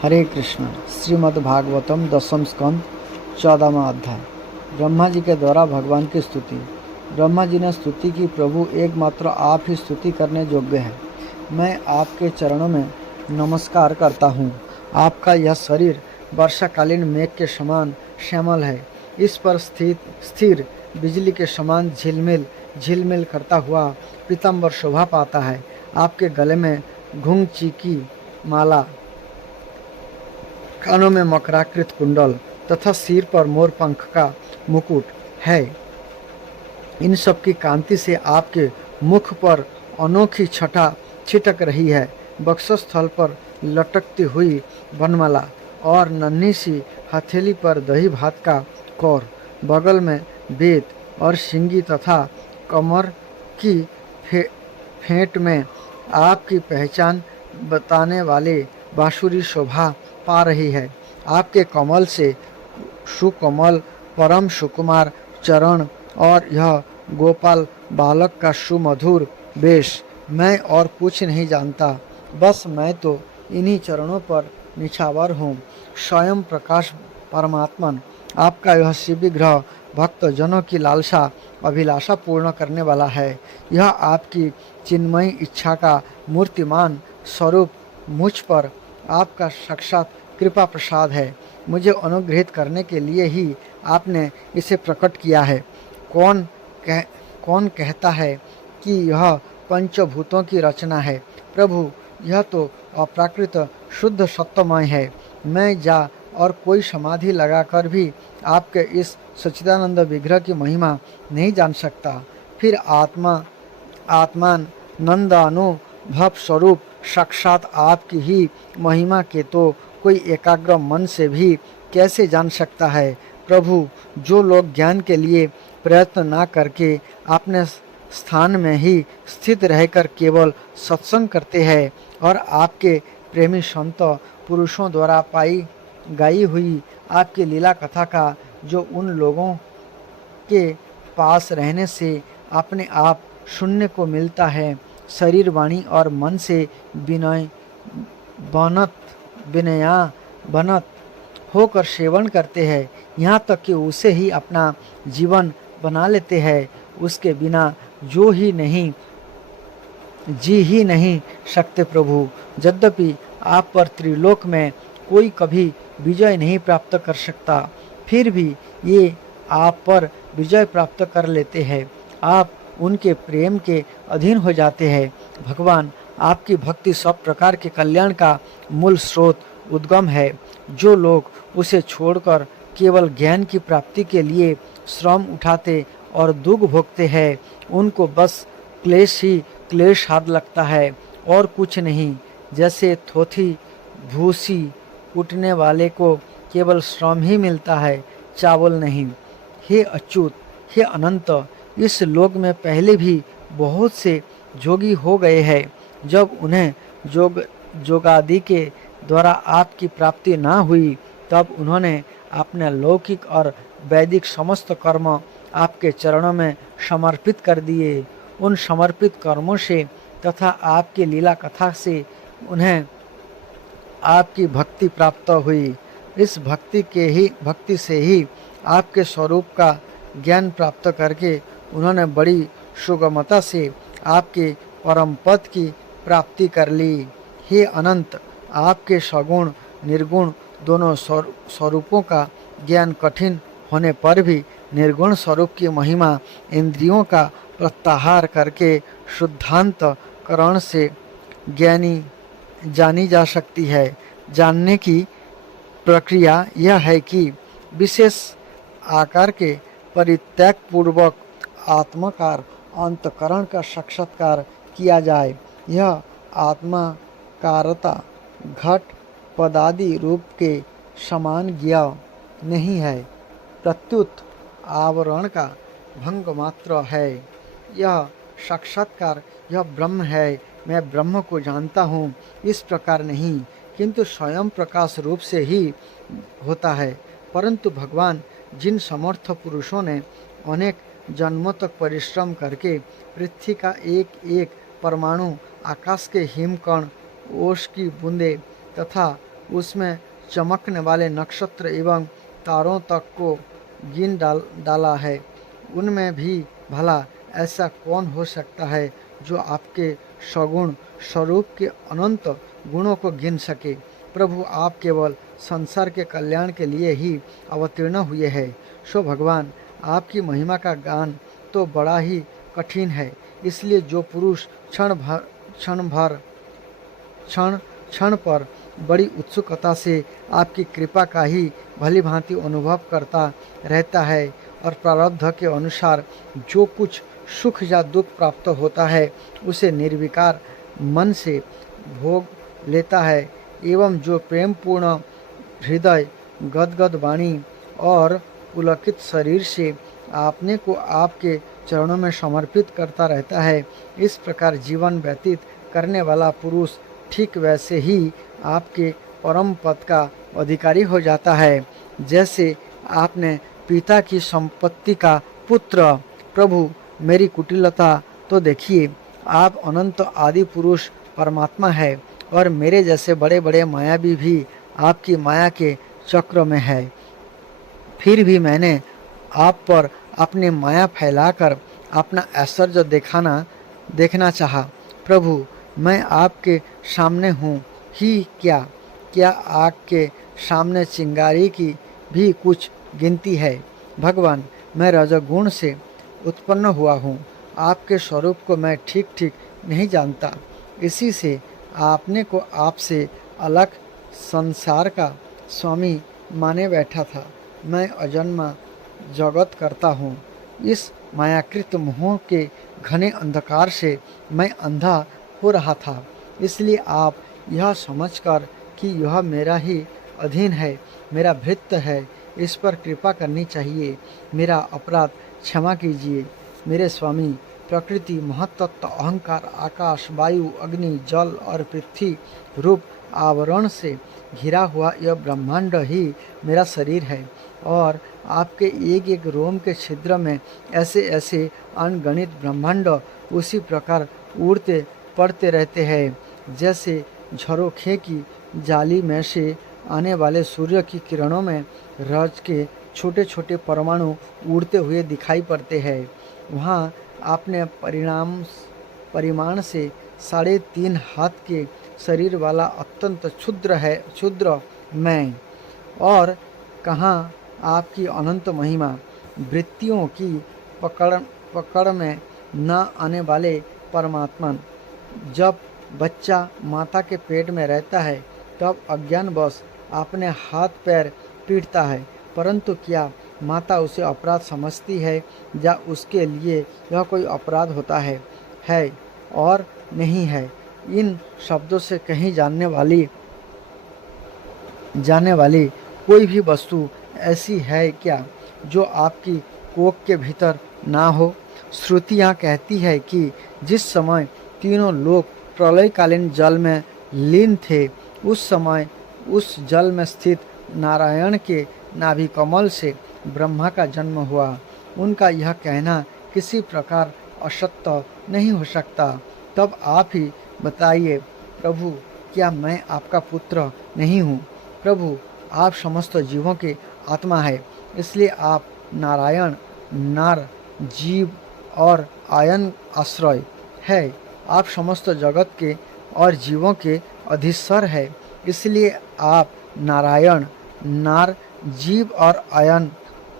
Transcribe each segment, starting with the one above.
हरे कृष्ण। श्रीमद् भागवतम दसम स्कंद 14वां अध्याय। ब्रह्मा जी के द्वारा भगवान की स्तुति। ब्रह्मा जी ने स्तुति की, प्रभु एकमात्र आप ही स्तुति करने योग्य है। मैं आपके चरणों में नमस्कार करता हूँ। आपका यह शरीर वर्षाकालीन मेघ के समान श्यामल है। इस पर स्थिर बिजली के समान झिलमिल झिलमिल करता हुआ पीताम्बर शोभा पाता है। आपके गले में घुंघची की माला, कानों में मकराकृत कुंडल तथा सिर पर मोर पंख का मुकुट है। इन सब की कांति से आपके मुख पर अनोखी छटा छिटक रही है। वक्षस्थल पर लटकती हुई वनमाला और नन्ही सी हथेली पर दही भात का कौर, बगल में वेद और सिंगी तथा कमर की फेंट में आपकी पहचान बताने वाली बांसुरी शोभा पा रही है। आपके कमल से सुकोमल परम सुकुमार चरण और यह गोपाल बालक का सुमधुर वेश, मैं और कुछ नहीं जानता। बस मैं तो इन्हीं चरणों पर निछावर हूँ। स्वयं प्रकाश परमात्मन आपका यह शिवविग्रह भक्त जनों की लालसा अभिलाषा पूर्ण करने वाला है। यह आपकी चिन्मयी इच्छा का मूर्तिमान स्वरूप मुझ पर आपका साक्षात कृपा प्रसाद है। मुझे अनुग्रहित करने के लिए ही आपने इसे प्रकट किया है। कौन कहता है कि यह पंचभूतों की रचना है? प्रभु, यह तो अप्राकृत शुद्ध सत्वमय है। मैं जा और कोई समाधि लगाकर भी आपके इस सच्चिदानंद विग्रह की महिमा नहीं जान सकता। फिर आत्मान नंदानुभव स्वरूप साक्षात आपकी ही महिमा के तो कोई एकाग्र मन से भी कैसे जान सकता है? प्रभु, जो लोग ज्ञान के लिए प्रयत्न ना करके अपने स्थान में ही स्थित रहकर केवल सत्संग करते हैं और आपके प्रेमी संत पुरुषों द्वारा गाई हुई आपकी लीला कथा का जो उन लोगों के पास रहने से अपने आप सुनने को मिलता है, शरीर वाणी और मन से विनया बनत होकर सेवन करते हैं, यहाँ तक कि उसे ही अपना जीवन बना लेते हैं, उसके बिना जी ही नहीं सकते। प्रभु, यद्यपि आप पर त्रिलोक में कोई कभी विजय नहीं प्राप्त कर सकता, फिर भी ये आप पर विजय प्राप्त कर लेते हैं। आप उनके प्रेम के अधीन हो जाते हैं। भगवान, आपकी भक्ति सब प्रकार के कल्याण का मूल स्रोत उद्गम है। जो लोग उसे छोड़कर केवल ज्ञान की प्राप्ति के लिए श्रम उठाते और दुख भोगते हैं, उनको बस क्लेश ही क्लेश हाथ लगता है और कुछ नहीं। जैसे थोथी भूसी कूटने वाले को केवल श्रम ही मिलता है, चावल नहीं। हे अच्युत, हे अनंत, इस लोक में पहले भी बहुत से जोगी हो गए हैं। जब उन्हें जोगादि के द्वारा आपकी प्राप्ति ना हुई, तब उन्होंने अपने लौकिक और वैदिक समस्त कर्म आपके चरणों में समर्पित कर दिए। उन समर्पित कर्मों से तथा आपकी लीला कथा से उन्हें आपकी भक्ति प्राप्त हुई। इस भक्ति से ही आपके स्वरूप का ज्ञान प्राप्त करके उन्होंने बड़ी सुगमता से आपके परम पद की प्राप्ति कर ली। हे अनंत, आपके सगुण निर्गुण दोनों स्वरूपों का ज्ञान कठिन होने पर भी निर्गुण स्वरूप की महिमा इंद्रियों का प्रत्याहार करके शुद्धांत करण से जानी जा सकती है। जानने की प्रक्रिया यह है कि विशेष आकार के परित्याग पूर्वक आत्मकार अंतकरण का साक्षात्कार किया जाए। यह आत्माकारता घट पदादि रूप के समान ज्ञा नहीं है, प्रत्युत आवरण का भंग मात्र है। यह साक्षात्कार यह ब्रह्म है, मैं ब्रह्म को जानता हूँ, इस प्रकार नहीं, किंतु स्वयं प्रकाश रूप से ही होता है। परंतु भगवान, जिन समर्थ पुरुषों ने अनेक जन्मों तक परिश्रम करके पृथ्वी का एक एक परमाणु, आकाश के हिमकण, ओश की बूंदे तथा उसमें चमकने वाले नक्षत्र एवं तारों तक को गिन डाला है। उनमें भी भला ऐसा कौन हो सकता है जो आपके सगुण स्वरूप के अनंत गुणों को गिन सके। प्रभु, आप केवल संसार के कल्याण के लिए ही अवतीर्ण हुए हैं। सो भगवान, आपकी महिमा का गान तो बड़ा ही कठिन है। इसलिए जो पुरुष क्षण क्षण पर बड़ी उत्सुकता से आपकी कृपा का ही भली भांति अनुभव करता रहता है और प्रारब्ध के अनुसार जो कुछ सुख या दुख प्राप्त होता है उसे निर्विकार मन से भोग लेता है, एवं जो प्रेम पूर्ण हृदय, गदगद वाणी और पुलकित शरीर से आपने को आपके चरणों में समर्पित करता रहता है, इस प्रकार जीवन व्यतीत करने वाला पुरुष ठीक वैसे ही आपके परम पद का अधिकारी हो जाता है जैसे आपने पिता की संपत्ति का पुत्र। प्रभु, मेरी कुटिलता तो देखिए, आप अनंत आदि पुरुष परमात्मा है और मेरे जैसे बड़े बड़े मायावी भी आपकी माया के चक्र में है। फिर भी मैंने आप पर अपनी माया फैलाकर अपना ऐश्वर्य देखना चाहा। प्रभु, मैं आपके सामने हूँ ही क्या आग के सामने चिंगारी की भी कुछ गिनती है। भगवान, मैं रजोगुण से उत्पन्न हुआ हूँ। आपके स्वरूप को मैं ठीक ठीक नहीं जानता। इसी से आपने को आपसे अलग संसार का स्वामी माने बैठा था। मैं अजन्मा जगत करता हूँ। इस मायाकृत मोह के घने अंधकार से मैं अंधा हो रहा था। इसलिए आप यह समझकर कि यह मेरा ही अधीन है, मेरा भृत्य है, इस पर कृपा करनी चाहिए। मेरा अपराध क्षमा कीजिए। मेरे स्वामी, प्रकृति, महत्त्व, अहंकार, आकाश, वायु, अग्नि, जल और पृथ्वी रूप आवरण से घिरा हुआ यह ब्रह्मांड ही मेरा शरीर है और आपके एक एक रोम के छिद्र में ऐसे ऐसे अनगणित ब्रह्मांड उसी प्रकार उड़ते पड़ते रहते हैं जैसे झरोखे की जाली में से आने वाले सूर्य की किरणों में रज के छोटे छोटे परमाणु उड़ते हुए दिखाई पड़ते हैं। वहाँ आपने परिमाण से 3.5 हाथ के शरीर वाला अत्यंत क्षुद्र मैं, और कहाँ आपकी अनंत महिमा। वृत्तियों की पकड़ में न आने वाले परमात्मा। जब बच्चा माता के पेट में रहता है तब अज्ञानवश अपने हाथ पैर पीटता है, परंतु क्या माता उसे अपराध समझती है या उसके लिए यह कोई अपराध होता है और नहीं है। इन शब्दों से कहीं जाने वाली कोई भी वस्तु ऐसी है क्या जो आपकी कोख के भीतर ना हो। श्रुतियाँ कहती है कि जिस समय तीनों लोग प्रलयकालीन जल में लीन थे, उस समय उस जल में स्थित नारायण के नाभि कमल से ब्रह्मा का जन्म हुआ। उनका यह कहना किसी प्रकार असत्य नहीं हो सकता। तब आप ही बताइए प्रभु, क्या मैं आपका पुत्र नहीं हूँ? प्रभु, आप समस्त जीवों के आत्मा है, इसलिए आप नारायण, नार, जीव और आयन आश्रय है। आप समस्त जगत के और जीवों के अधीश्वर है, इसलिए आप नारायण, नार, जीव और आयन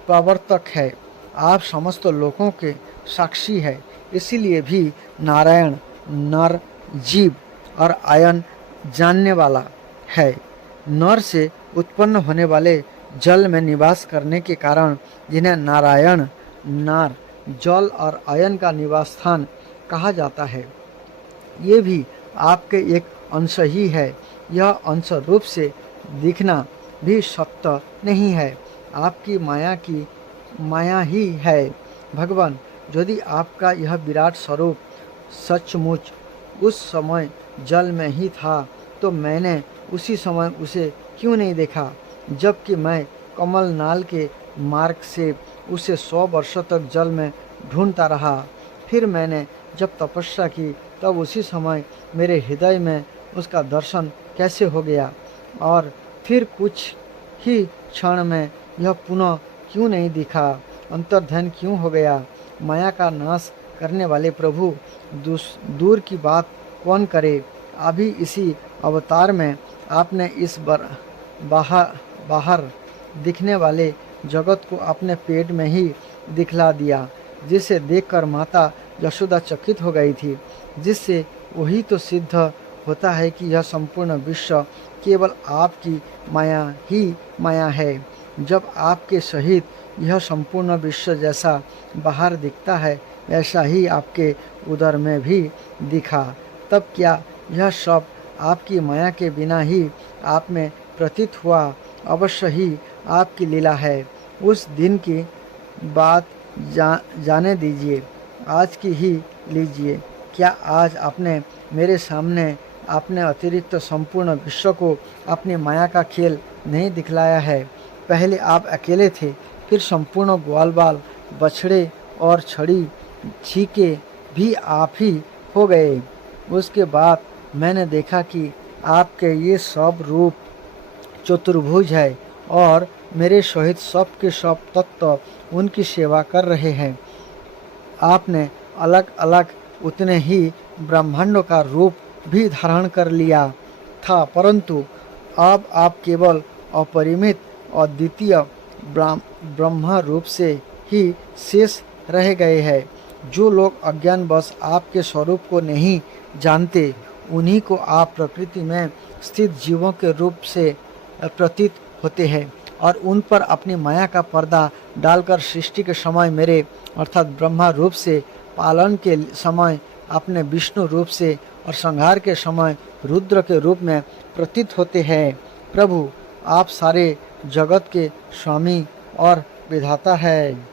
प्रवर्तक है। आप समस्त लोकों के साक्षी है, इसीलिए भी नारायण, नर, जीव और आयन जानने वाला है। नर से उत्पन्न होने वाले जल में निवास करने के कारण जिन्हें नारायण, नार, जल और आयन का निवास स्थान कहा जाता है, ये भी आपके एक अंश ही है। यह अंश रूप से दिखना भी सत्य नहीं है, आपकी माया ही है। भगवान, यदि आपका यह विराट स्वरूप सचमुच उस समय जल में ही था तो मैंने उसी समय उसे क्यों नहीं देखा, जबकि मैं कमल नाल के मार्ग से उसे 100 वर्षों तक जल में ढूंढता रहा। फिर मैंने जब तपस्या की तब उसी समय मेरे हृदय में उसका दर्शन कैसे हो गया। और फिर कुछ ही क्षण में यह पुनः क्यों नहीं दिखा, अंतर्ध्यान क्यों हो गया। माया का नाश करने वाले प्रभु, दूर की बात कौन करे, अभी इसी अवतार में आपने इस बाहर दिखने वाले जगत को अपने पेट में ही दिखला दिया, जिसे देखकर माता यशोदा चकित हो गई थी, जिससे वही तो सिद्ध होता है कि यह संपूर्ण विश्व केवल आपकी माया ही माया है। जब आपके सहित यह संपूर्ण विश्व जैसा बाहर दिखता है, ऐसा ही आपके उदर में भी दिखा, तब क्या यह सब आपकी माया के बिना ही आप में प्रतीत हुआ? अवश्य ही आपकी लीला है। उस दिन की बात जाने दीजिए, आज की ही लीजिए। क्या आज आपने मेरे सामने अपने अतिरिक्त संपूर्ण विश्व को अपनी माया का खेल नहीं दिखलाया है? पहले आप अकेले थे, फिर संपूर्ण ग्वाल बाल, बछड़े और छड़ी छीके भी आप ही हो गए। उसके बाद मैंने देखा कि आपके ये सब रूप चतुर्भुज है और मेरे सहित सब के सब तत्व उनकी सेवा कर रहे हैं। आपने अलग अलग उतने ही ब्रह्मांडों का रूप भी धारण कर लिया था, परंतु अब आप केवल अपरिमित और द्वितीय ब्रह्म रूप से ही शेष रह गए हैं। जो लोग अज्ञानवश आपके स्वरूप को नहीं जानते, उन्हीं को आप प्रकृति में स्थित जीवों के रूप से प्रतीत होते हैं और उन पर अपनी माया का पर्दा डालकर सृष्टि के समय मेरे अर्थात ब्रह्मा रूप से, पालन के समय अपने विष्णु रूप से और संहार के समय रुद्र के रूप में प्रतीत होते हैं। प्रभु, आप सारे जगत के स्वामी और विधाता है।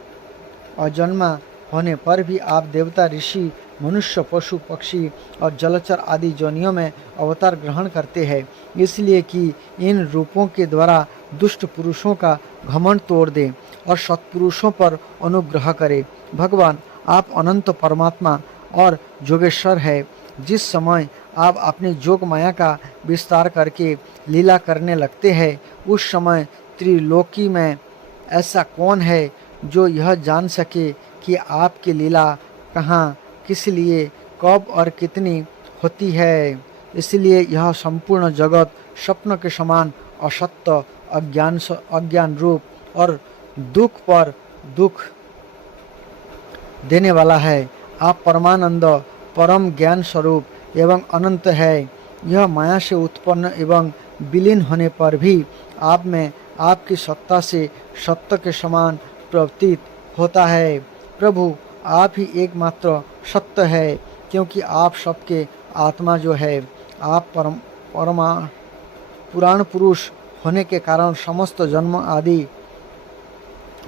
अजन्मा होने पर भी आप देवता, ऋषि, मनुष्य, पशु, पक्षी और जलचर आदि योनियों में अवतार ग्रहण करते हैं, इसलिए कि इन रूपों के द्वारा दुष्ट पुरुषों का घमंड तोड़ दें और सत्पुरुषों पर अनुग्रह करें। भगवान, आप अनंत परमात्मा और जोगेश्वर है। जिस समय आप अपनी जोग माया का विस्तार करके लीला करने लगते हैं, उस समय त्रिलोकी में ऐसा कौन है जो यह जान सके कि आपकी लीला कहाँ, किस लिए, कब और कितनी होती है। इसलिए यह संपूर्ण जगत स्वप्न के समान असत्य, अज्ञान रूप और दुख पर दुख देने वाला है। आप परमानंद, परम ज्ञान स्वरूप एवं अनंत है। यह माया से उत्पन्न एवं विलीन होने पर भी आप में आपकी सत्ता से सत्य के समान प्रतीत होता है। प्रभु, आप ही एकमात्र सत्य है, क्योंकि आप सबके आत्मा जो है, आप पुराण पुरुष होने के कारण समस्त जन्म आदि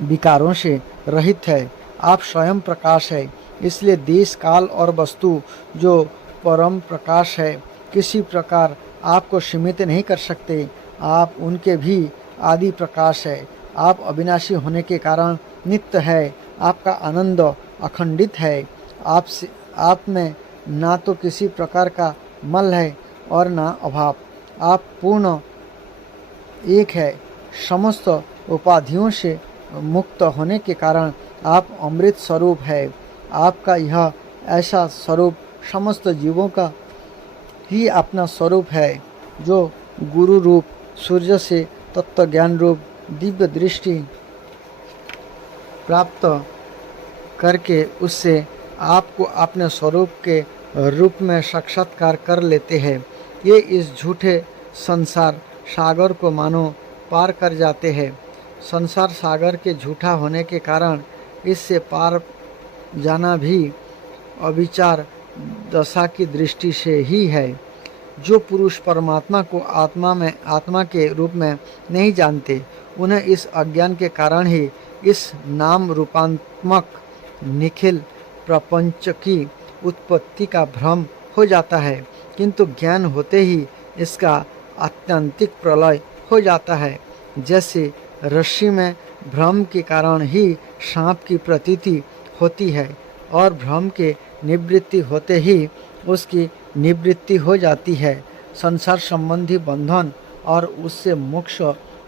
विकारों से रहित है। आप स्वयं प्रकाश है, इसलिए देश, काल और वस्तु जो परम प्रकाश है, किसी प्रकार आपको सीमित नहीं कर सकते। आप उनके भी आदि प्रकाश है। आप अविनाशी होने के कारण नित्य है। आपका आनंद अखंडित है। आप में ना तो किसी प्रकार का मल है और ना अभाव। आप पूर्ण एक है। समस्त उपाधियों से मुक्त होने के कारण आप अमृत स्वरूप है। आपका यह ऐसा स्वरूप समस्त जीवों का ही अपना स्वरूप है, जो गुरु रूप सूर्य से तत्व ज्ञान रूप दिव्य दृष्टि प्राप्त करके उससे आपको अपने स्वरूप के रूप में साक्षात्कार कर लेते हैं। ये इस झूठे संसार सागर को मानो पार कर जाते हैं। संसार सागर के झूठा होने के कारण इससे पार जाना भी अविचार दशा की दृष्टि से ही है। जो पुरुष परमात्मा को आत्मा के रूप में नहीं जानते, उन्हें इस अज्ञान के कारण ही इस नाम रूपात्मक निखिल प्रपंच की उत्पत्ति का भ्रम हो जाता है, किंतु ज्ञान होते ही इसका आत्यंतिक प्रलय हो जाता है। जैसे रस्सी में भ्रम के कारण ही सांप की प्रतीति होती है और भ्रम के निवृत्ति होते ही उसकी निवृत्ति हो जाती है। संसार संबंधी बंधन और उससे मोक्ष,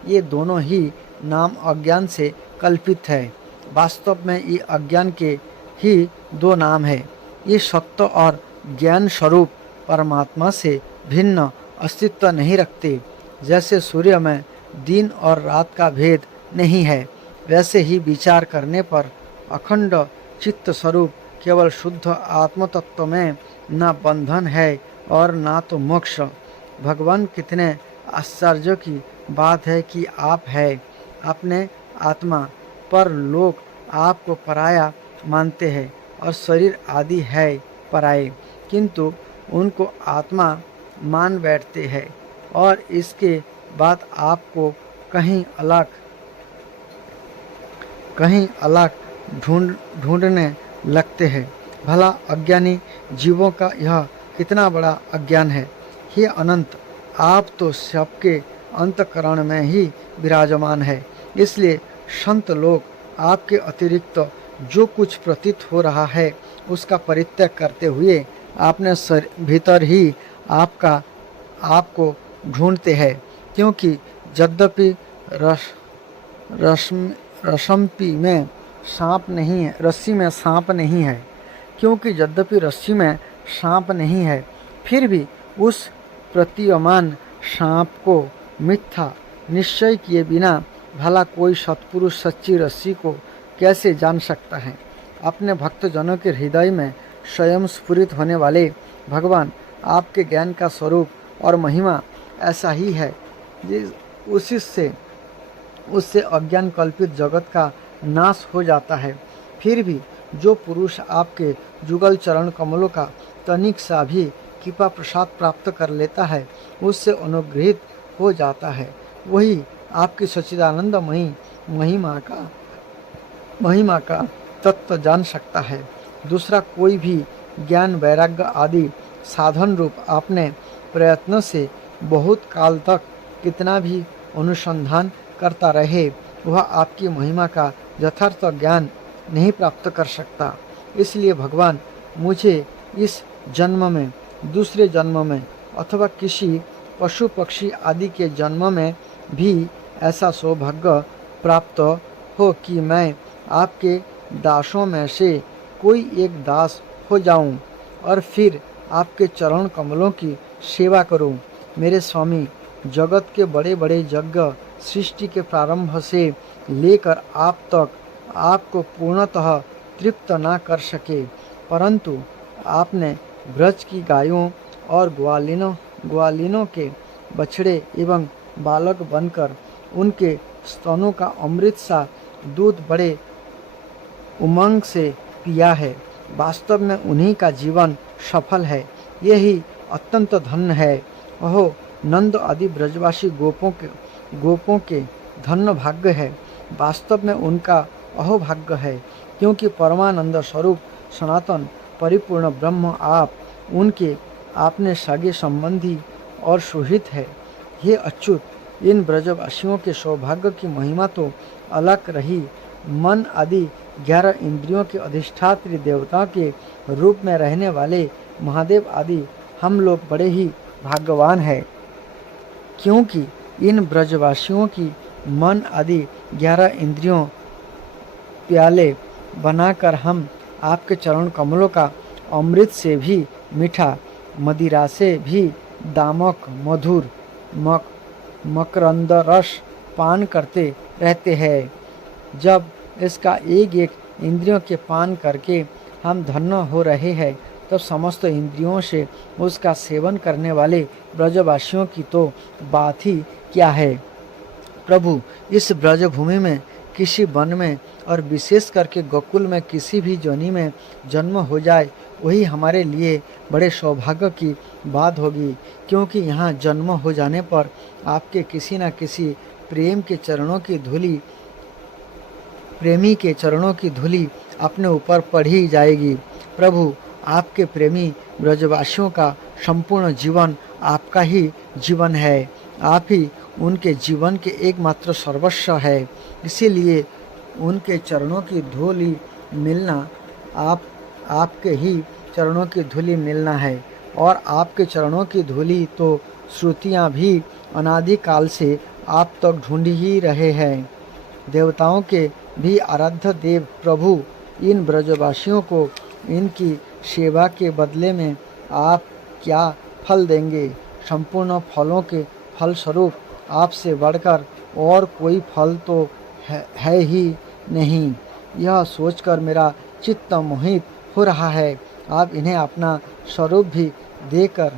ये दोनों ही नाम अज्ञान से कल्पित है। वास्तव में ये अज्ञान के ही दो नाम है। ये सत्य और ज्ञान स्वरूप परमात्मा से भिन्न अस्तित्व नहीं रखते। जैसे सूर्य में दिन और रात का भेद नहीं है, वैसे ही विचार करने पर अखंड चित्त स्वरूप केवल शुद्ध आत्म तत्व में न बंधन है और ना तो मोक्ष। भगवान, कितने आश्चर्य की बात है कि आप है अपने आत्मा, पर लोग आपको पराया मानते हैं और शरीर आदि है पराये, किंतु उनको आत्मा मान बैठते हैं और इसके बाद आपको कहीं अलग ढूंढने लगते हैं। भला अज्ञानी जीवों का यह कितना बड़ा अज्ञान है। हे अनंत, आप तो सबके अंतःकरण में ही विराजमान है। इसलिए संत लोग आपके अतिरिक्त जो कुछ प्रतीत हो रहा है उसका परित्याग करते हुए अपने भीतर ही आपको ढूंढते हैं। क्योंकि यद्यपि रस्सी में सांप नहीं है, क्योंकि यद्यपि रस्सी में सांप नहीं है, फिर भी उस प्रतीयमान सांप को मिथ्या निश्चय किए बिना भला कोई सत्पुरुष सच्ची रस्सी को कैसे जान सकता है। अपने भक्तजनों के हृदय में स्वयं स्फुरित होने वाले भगवान, आपके ज्ञान का स्वरूप और महिमा ऐसा ही है उससे अज्ञान कल्पित जगत का नाश हो जाता है। फिर भी जो पुरुष आपके जुगल चरण कमलों का तनिक सा भी कृपा प्रसाद प्राप्त कर लेता है, उससे अनुग्रहित हो जाता है। वही आपकी सच्चिदानंदमयी महिमा का तत्व जान सकता है। दूसरा कोई भी ज्ञान वैराग्य आदि साधन रूप आपने प्रयत्न से बहुत काल तक कितना भी अनुसंधान करता रहे, वह आपकी महिमा का यथार्थ ज्ञान नहीं प्राप्त कर सकता। इसलिए भगवान, मुझे इस जन्म में, दूसरे जन्म में अथवा किसी पशु पक्षी आदि के जन्म में भी ऐसा सौभाग्य प्राप्त हो कि मैं आपके दासों में से कोई एक दास हो जाऊं और फिर आपके चरण कमलों की सेवा करूं। मेरे स्वामी, जगत के बड़े बड़े यज्ञ सृष्टि के प्रारंभ से लेकर आप तक आपको पूर्णतः तृप्त न कर सके, परंतु आपने ब्रज की गायों और ग्वालिनों के बछड़े एवं बालक बनकर उनके स्तनों का अमृत सा दूध बड़े उमंग से पिया है। वास्तव में उन्हीं का जीवन सफल है। यही अत्यंत धन्य है। ओहो, नंद आदि ब्रजवासी गोपों के धन्य भाग्य है। वास्तव में उनका अहोभाग्य है, क्योंकि परमानंद स्वरूप सनातन परिपूर्ण ब्रह्म आप उनके आपने सगे संबंधी और सुहित है। हे अच्युत, इन ब्रजवासियों के सौभाग्य की महिमा तो अलग रही। मन आदि 11 इंद्रियों के अधिष्ठात्री देवता के रूप में रहने वाले महादेव आदि हम लोग बड़े ही भाग्यवान हैं, क्योंकि इन ब्रजवासियों की मन आदि 11 इंद्रियों प्याले बनाकर हम आपके चरण कमलों का अमृत से भी मीठा, मदिरा से भी दामक मधुर मकरंद रस पान करते रहते हैं। जब इसका एक एक इंद्रियों के पान करके हम धन्य हो रहे हैं, तो समस्त इंद्रियों से उसका सेवन करने वाले ब्रजवासियों की तो बात ही क्या है। प्रभु, इस ब्रजभूमि में, किसी वन में और विशेष करके गोकुल में किसी भी जोनि में जन्म हो जाए, वही हमारे लिए बड़े सौभाग्य की बात होगी, क्योंकि यहाँ जन्म हो जाने पर आपके किसी न किसी प्रेमी के चरणों की धूलि अपने ऊपर पड़ ही जाएगी। प्रभु, आपके प्रेमी ब्रजवासियों का संपूर्ण जीवन आपका ही जीवन है। आप ही उनके जीवन के एकमात्र सर्वस्व है। इसीलिए उनके चरणों की धूलि मिलना, आपके ही चरणों की धूलि मिलना है। और आपके चरणों की धूलि तो श्रुतियाँ भी अनादिकाल से आप तक ढूंढ ही रहे हैं। देवताओं के भी आराध्य देव प्रभु इन ब्रजवासियों को इनकी सेवा के बदले में आप क्या फल देंगे? संपूर्ण फलों के फलस्वरूप आपसे बढ़कर और कोई फल तो है ही नहीं। यह सोचकर मेरा चित्त मोहित हो रहा है। आप इन्हें अपना स्वरूप भी देकर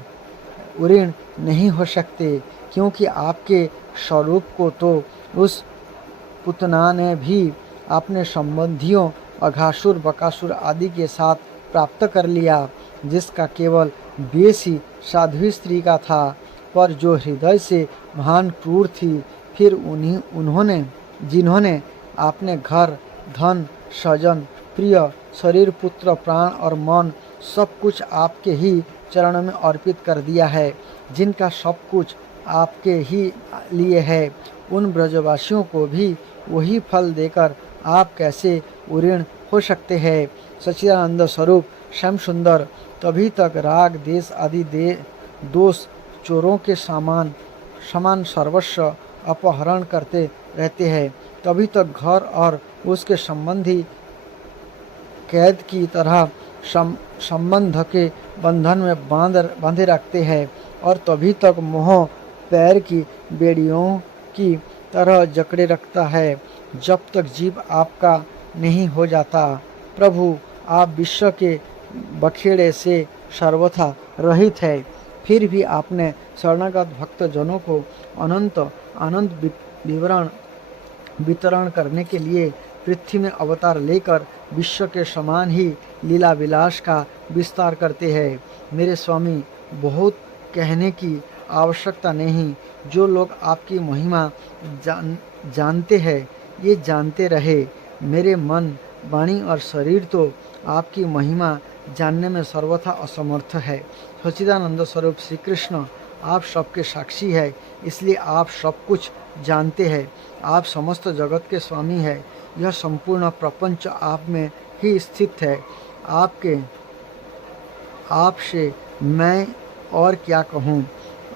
ऋण नहीं हो सकते, क्योंकि आपके स्वरूप को तो उस पुतना ने भी अपने संबंधियों अघासुर बकासुर आदि के साथ प्राप्त कर लिया, जिसका केवल बेस ही साध्वी स्त्री का था, पर जो हृदय से महान क्रूर थी। फिर उन्होंने जिन्होंने अपने घर, धन, स्वजन, प्रिय, शरीर, पुत्र, प्राण और मन सब कुछ आपके ही चरणों में अर्पित कर दिया है, जिनका सब कुछ आपके ही लिए है, उन ब्रजवासियों को भी वही फल देकर आप कैसे ऋणी हो सकते हैं? सच्चिदानंद स्वरूप श्याम सुंदर तभी तक राग, देश आदि दोष चोरों के समान सर्वस्व अपहरण करते रहते हैं, तभी तक घर और उसके संबंधी कैद की तरह संबंध के बंधन में बांधे रखते हैं, और तभी तक मोह पैर की बेड़ियों की तरह जकड़े रखता है, जब तक जीव आपका नहीं हो जाता। प्रभु, आप विश्व के बखेड़े से सर्वथा रहित है, फिर भी आपने शरणागत भक्तजनों को अनंत आनंद वितरण करने के लिए पृथ्वी में अवतार लेकर विश्व के समान ही लीला विलास का विस्तार करते हैं। मेरे स्वामी, बहुत कहने की आवश्यकता नहीं। जो लोग आपकी महिमा जानते हैं, ये जानते रहे। मेरे मन, वाणी और शरीर तो आपकी महिमा जानने में सर्वथा असमर्थ है। सच्चिदानंद स्वरूप श्री कृष्ण, आप सबके साक्षी है, इसलिए आप सब कुछ जानते हैं। आप समस्त जगत के स्वामी है। यह संपूर्ण प्रपंच आप में ही स्थित है। आपसे मैं और क्या कहूँ?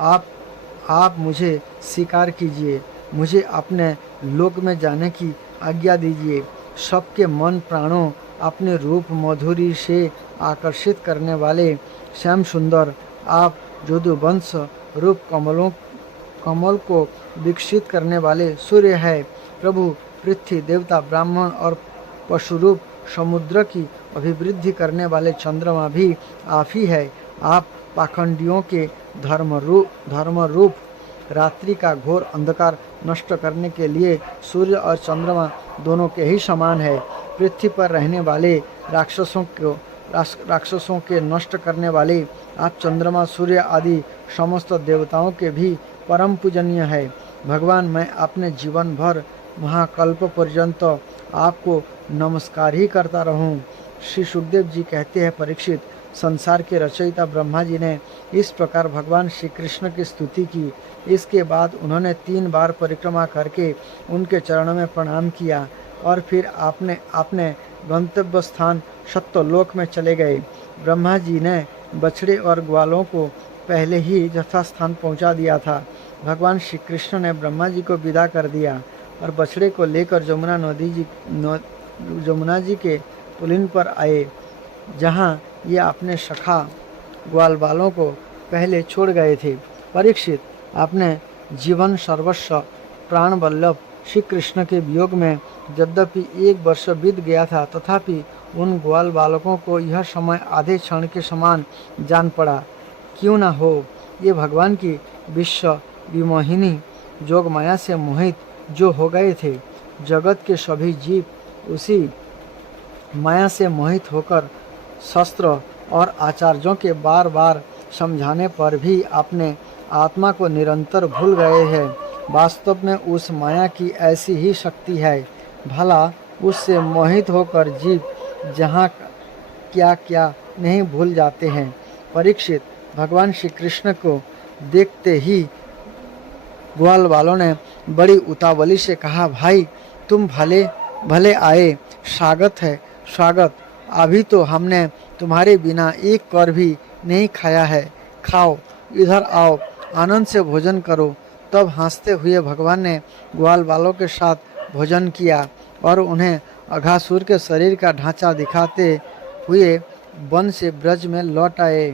आप मुझे स्वीकार कीजिए, मुझे अपने लोक में जाने की आज्ञा दीजिए। सबके मन प्राणों अपने रूप मधुरी से आकर्षित करने वाले श्याम सुंदर, आप यदुवंश रूप कमल को विकसित करने वाले सूर्य है। प्रभु, पृथ्वी, देवता, ब्राह्मण और पशुरूप समुद्र की अभिवृद्धि करने वाले चंद्रमा भी आप ही है। आप पाखंडियों के धर्म रूप रात्रि का घोर अंधकार नष्ट करने के लिए सूर्य और चंद्रमा दोनों के ही समान है। पृथ्वी पर रहने वाले राक्षसों के नष्ट करने वाले आप चंद्रमा, सूर्य आदि समस्त देवताओं के भी परम पूजनीय है। भगवान, मैं अपने जीवन भर महाकल्प पर्यंत आपको नमस्कार ही करता रहूं। श्री सुखदेव जी कहते हैं, परीक्षित, संसार के रचयिता ब्रह्मा जी ने इस प्रकार भगवान श्री कृष्ण की स्तुति की। इसके बाद उन्होंने 3 बार परिक्रमा करके उनके चरणों में प्रणाम किया और फिर अपने गंतव्य स्थान सत्यलोक में चले गए। ब्रह्मा जी ने बछड़े और ग्वालों को पहले ही यथास्थान पहुंचा दिया था। भगवान श्री कृष्ण ने ब्रह्मा जी को विदा कर दिया और बछड़े को लेकर जमुना जी के पुलिन पर आए, जहां ये अपने सखा ग्वाल बालों को पहले छोड़ गए थे। परीक्षित, अपने जीवन सर्वस्व प्राण वल्लभ श्री कृष्ण के वियोग में यद्यपि 1 वर्ष बीत गया था, तथापि उन ग्वाल बालकों को यह समय आधे क्षण के समान जान पड़ा। क्यों न हो, ये भगवान की विश्व विमोहिनी जोग माया से मोहित जो हो गए थे। जगत के सभी जीव उसी माया से मोहित होकर शास्त्र और आचार्यों के बार बार समझाने पर भी अपने आत्मा को निरंतर भूल गए हैं। वास्तव में उस माया की ऐसी ही शक्ति है। भला उससे मोहित होकर जीव जहाँ क्या क्या नहीं भूल जाते हैं। परीक्षित, भगवान श्री कृष्ण को देखते ही ग्वाल वालों ने बड़ी उतावली से कहा, भाई तुम भले आए, स्वागत है स्वागत। अभी तो हमने तुम्हारे बिना एक कर भी नहीं खाया है। खाओ, इधर आओ, आनंद से भोजन करो, तब हंसते हुए भगवान ने ग्वाल बालों के साथ भोजन किया और उन्हें अघासुर के शरीर का ढांचा दिखाते हुए वन से ब्रज में लौट आए।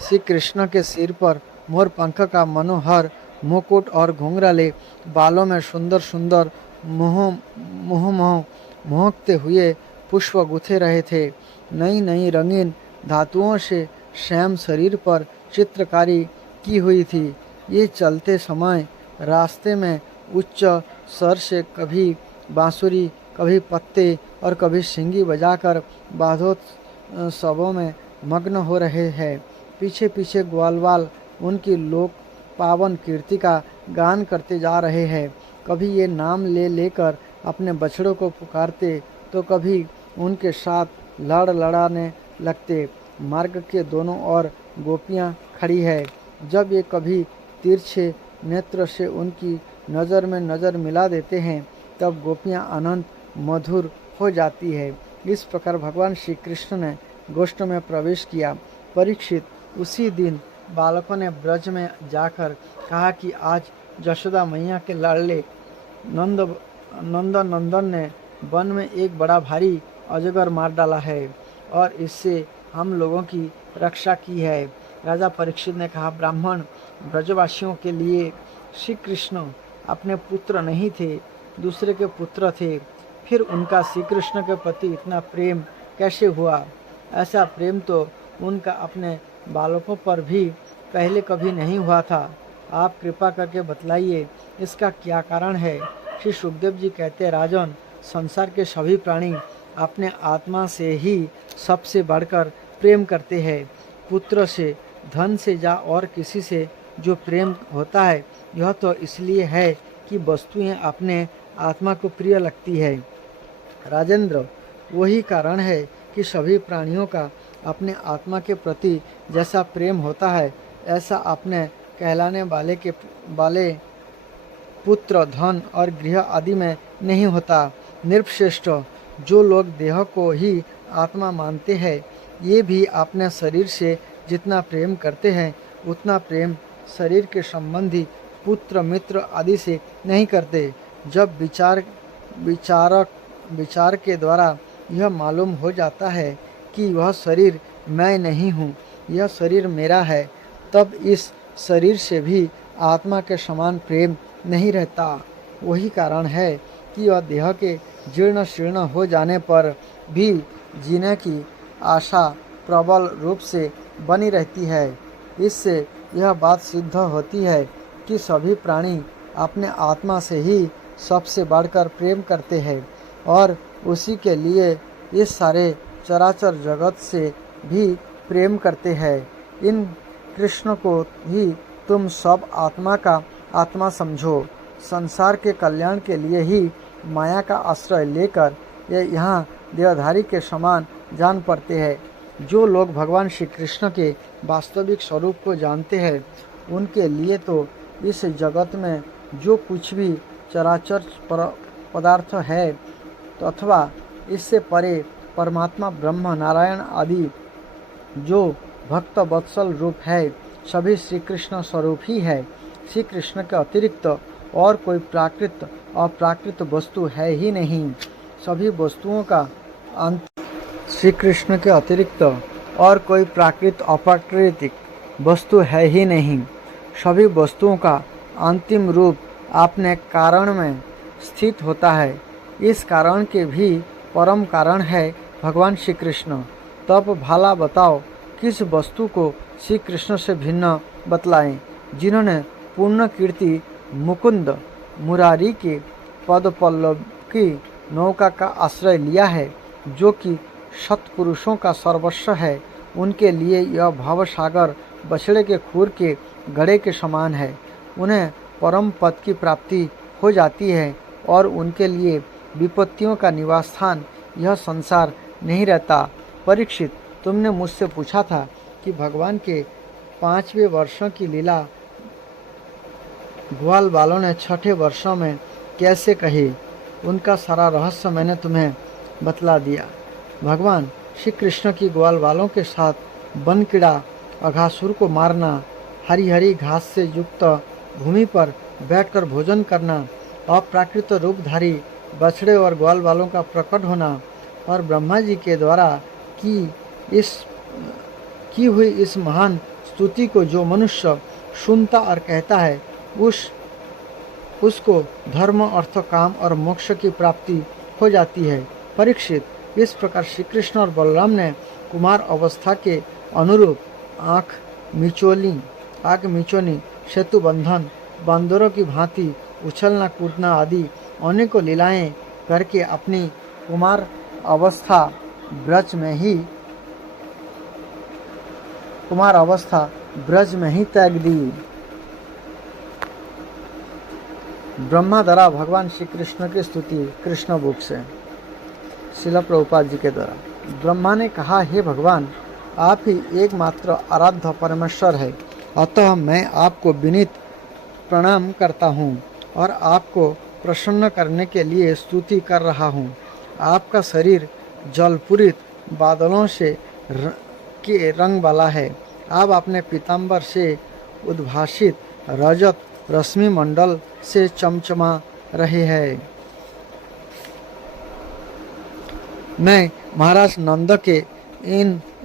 श्री कृष्ण के सिर पर मोर पंख का मनोहर मुकुट और घुंघराले बालों में सुंदर सुंदर मोहकते हुए पुष्प गुथे रहे थे। नई नई रंगीन धातुओं से श्याम शरीर पर चित्रकारी की हुई थी। ये चलते समय रास्ते में उच्च स्वर से कभी बांसुरी, कभी पत्ते और कभी सिंगी बजाकर बाधोत्सवों में मग्न हो रहे हैं। पीछे पीछे ग्वालवाल उनकी लोक पावन कीर्ति का गान करते जा रहे हैं। कभी ये नाम ले लेकर अपने बछड़ों को पुकारते तो कभी उनके साथ लड़ाने लगते। मार्ग के दोनों ओर गोपियाँ खड़ी है। जब ये कभी तिरछे नेत्र से उनकी नज़र में नज़र मिला देते हैं तब गोपियाँ अनंत मधुर हो जाती है। इस प्रकार भगवान श्री कृष्ण ने गोष्ठ में प्रवेश किया। परीक्षित, उसी दिन बालकों ने ब्रज में जाकर कहा कि आज यशोदा मैया के लाडले नंदन ने वन में एक बड़ा भारी अजगर मार डाला है और इससे हम लोगों की रक्षा की है। राजा परीक्षित ने कहा, ब्राह्मण ब्रजवासियों के लिए श्री कृष्ण अपने पुत्र नहीं थे, दूसरे के पुत्र थे। फिर उनका श्री कृष्ण के प्रति इतना प्रेम कैसे हुआ? ऐसा प्रेम तो उनका अपने बालकों पर भी पहले कभी नहीं हुआ था। आप कृपा करके बतलाइए इसका क्या कारण है? श्री सुखदेव जी कहते, राजन, संसार के सभी प्राणी अपने आत्मा से ही सबसे बढ़कर प्रेम करते हैं। पुत्र से, धन से या और किसी से जो प्रेम होता है यह तो इसलिए है कि वस्तुएं अपने आत्मा को प्रिय लगती है। राजेंद्र, वही कारण है कि सभी प्राणियों का अपने आत्मा के प्रति जैसा प्रेम होता है ऐसा अपने कहलाने वाले पुत्र, धन और गृह आदि में नहीं होता। निर्पश्रेष्ठ, जो लोग देह को ही आत्मा मानते हैं ये भी अपने शरीर से जितना प्रेम करते हैं उतना प्रेम शरीर के संबंधी पुत्र, मित्र आदि से नहीं करते। जब विचार के द्वारा यह मालूम हो जाता है कि वह शरीर मैं नहीं हूँ, यह शरीर मेरा है, तब इस शरीर से भी आत्मा के समान प्रेम नहीं रहता। वही कारण है कि वह देह के जीर्ण शीर्ण हो जाने पर भी जीने की आशा प्रबल रूप से बनी रहती है। इससे यह बात सिद्ध होती है कि सभी प्राणी अपने आत्मा से ही सबसे बढ़कर प्रेम करते हैं और उसी के लिए इस सारे चराचर जगत से भी प्रेम करते हैं। इन कृष्ण को ही तुम सब आत्मा का आत्मा समझो। संसार के कल्याण के लिए ही माया का आश्रय लेकर ये यहाँ देहधारी के समान जान पड़ते हैं। जो लोग भगवान श्री कृष्ण के वास्तविक स्वरूप को जानते हैं उनके लिए तो इस जगत में जो कुछ भी चराचर पदार्थ है तो अथवा इससे परे परमात्मा ब्रह्म नारायण आदि जो भक्त वत्सल रूप है सभी श्री कृष्ण स्वरूप ही है। श्री कृष्ण के अतिरिक्त और कोई प्राकृत अप्राकृत वस्तु है ही नहीं। सभी वस्तुओं का अंत श्री कृष्ण के अतिरिक्त और कोई प्राकृत अप्राकृतिक वस्तु है ही नहीं। सभी वस्तुओं का अंतिम रूप अपने कारण में स्थित होता है। इस कारण के भी परम कारण है भगवान श्री कृष्ण। तब भला बताओ किस वस्तु को श्री कृष्ण से भिन्न बतलाएं, जिन्होंने पूर्ण कीर्ति मुकुंद मुरारी के पद पल्लव की नौका का आश्रय लिया है, जो कि सत्पुरुषों का सर्वस्व है। उनके लिए यह भव सागर बछड़े के खूर के गड़े के समान है। उन्हें परम पद की प्राप्ति हो जाती है और उनके लिए विपत्तियों का निवास स्थान यह संसार नहीं रहता। परीक्षित, तुमने मुझसे पूछा था कि भगवान के 5वें वर्षों की लीला ग्वाल बालों ने 6ठे वर्षों में कैसे कही। उनका सारा रहस्य मैंने तुम्हें बतला दिया। भगवान श्री कृष्ण की ग्वाल बालों के साथ बनकीड़ा अघासुर को मारना, हरी हरी घास से युक्त भूमि पर बैठकर भोजन करना, अप्राकृत रूपधारी बछड़े और ग्वाल बालों का प्रकट होना और ब्रह्मा जी के द्वारा की हुई इस महान स्तुति को जो मनुष्य सुनता और कहता है उसको धर्म, अर्थ, काम और मोक्ष की प्राप्ति हो जाती है। परीक्षित, इस प्रकार श्री कृष्ण और बलराम ने कुमार अवस्था के अनुरूप आँख मिचोनी, सेतु बंधन, बंदरों की भांति उछलना कूदना आदि अनेकों लीलाएं करके अपनी कुमार अवस्था ब्रज में ही त्याग दी। ब्रह्मा द्वारा भगवान श्री कृष्ण की स्तुति कृष्ण बुक से, श्रील प्रभुपाद जी के द्वारा। ब्रह्मा ने कहा, हे भगवान, आप ही एकमात्र आराध्य परमेश्वर है, अतः मैं आपको विनीत प्रणाम करता हूँ और आपको प्रसन्न करने के लिए स्तुति कर रहा हूँ। आपका शरीर जलपूरित बादलों के रंग वाला है। आप अपने पीताम्बर से उद्भासित रजत रश्मि मंडल से चमचमा रहे हैं। मैं महाराज नंद के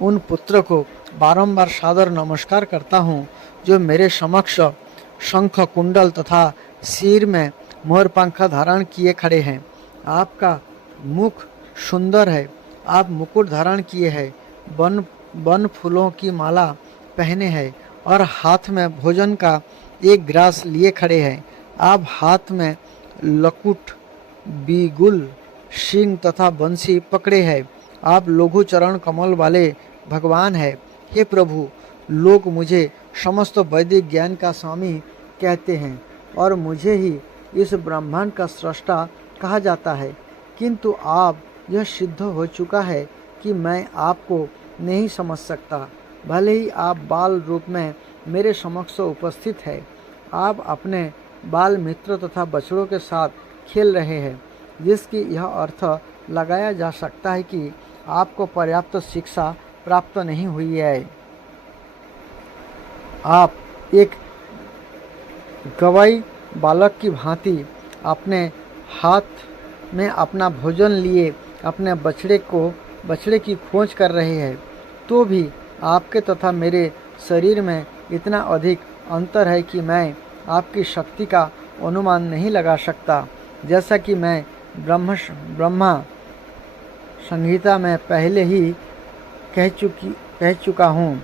उन पुत्र को बारंबार सादर नमस्कार करता हूँ जो मेरे समक्ष शंख कुंडल तथा सिर में मोर पंखा धारण किए खड़े हैं। आपका मुख सुंदर है, आप मुकुट धारण किए हैं, वन फूलों की माला पहने हैं और हाथ में भोजन का एक ग्रास लिए खड़े हैं। आप हाथ में लकुट, बिगुल, सिंह तथा बंसी पकड़े हैं। आप लघु चरण कमल वाले भगवान हैं। हे प्रभु, लोग मुझे समस्त वैदिक ज्ञान का स्वामी कहते हैं और मुझे ही इस ब्रह्मांड का सृष्टा कहा जाता है, किंतु आप यह सिद्ध हो चुका है कि मैं आपको नहीं समझ सकता, भले ही आप बाल रूप में मेरे समक्ष उपस्थित है। आप अपने बाल मित्र तथा बछड़ों के साथ खेल रहे हैं, जिसकी यह अर्थ लगाया जा सकता है कि आपको पर्याप्त शिक्षा प्राप्त नहीं हुई है। आप एक गवाई बालक की भांति अपने हाथ में अपना भोजन लिए अपने बछड़े की खोज कर रहे हैं, तो भी आपके तथा मेरे शरीर में इतना अधिक अंतर है कि मैं आपकी शक्ति का अनुमान नहीं लगा सकता। जैसा कि मैं ब्रह्मा संहिता में पहले ही कह चुका हूँ,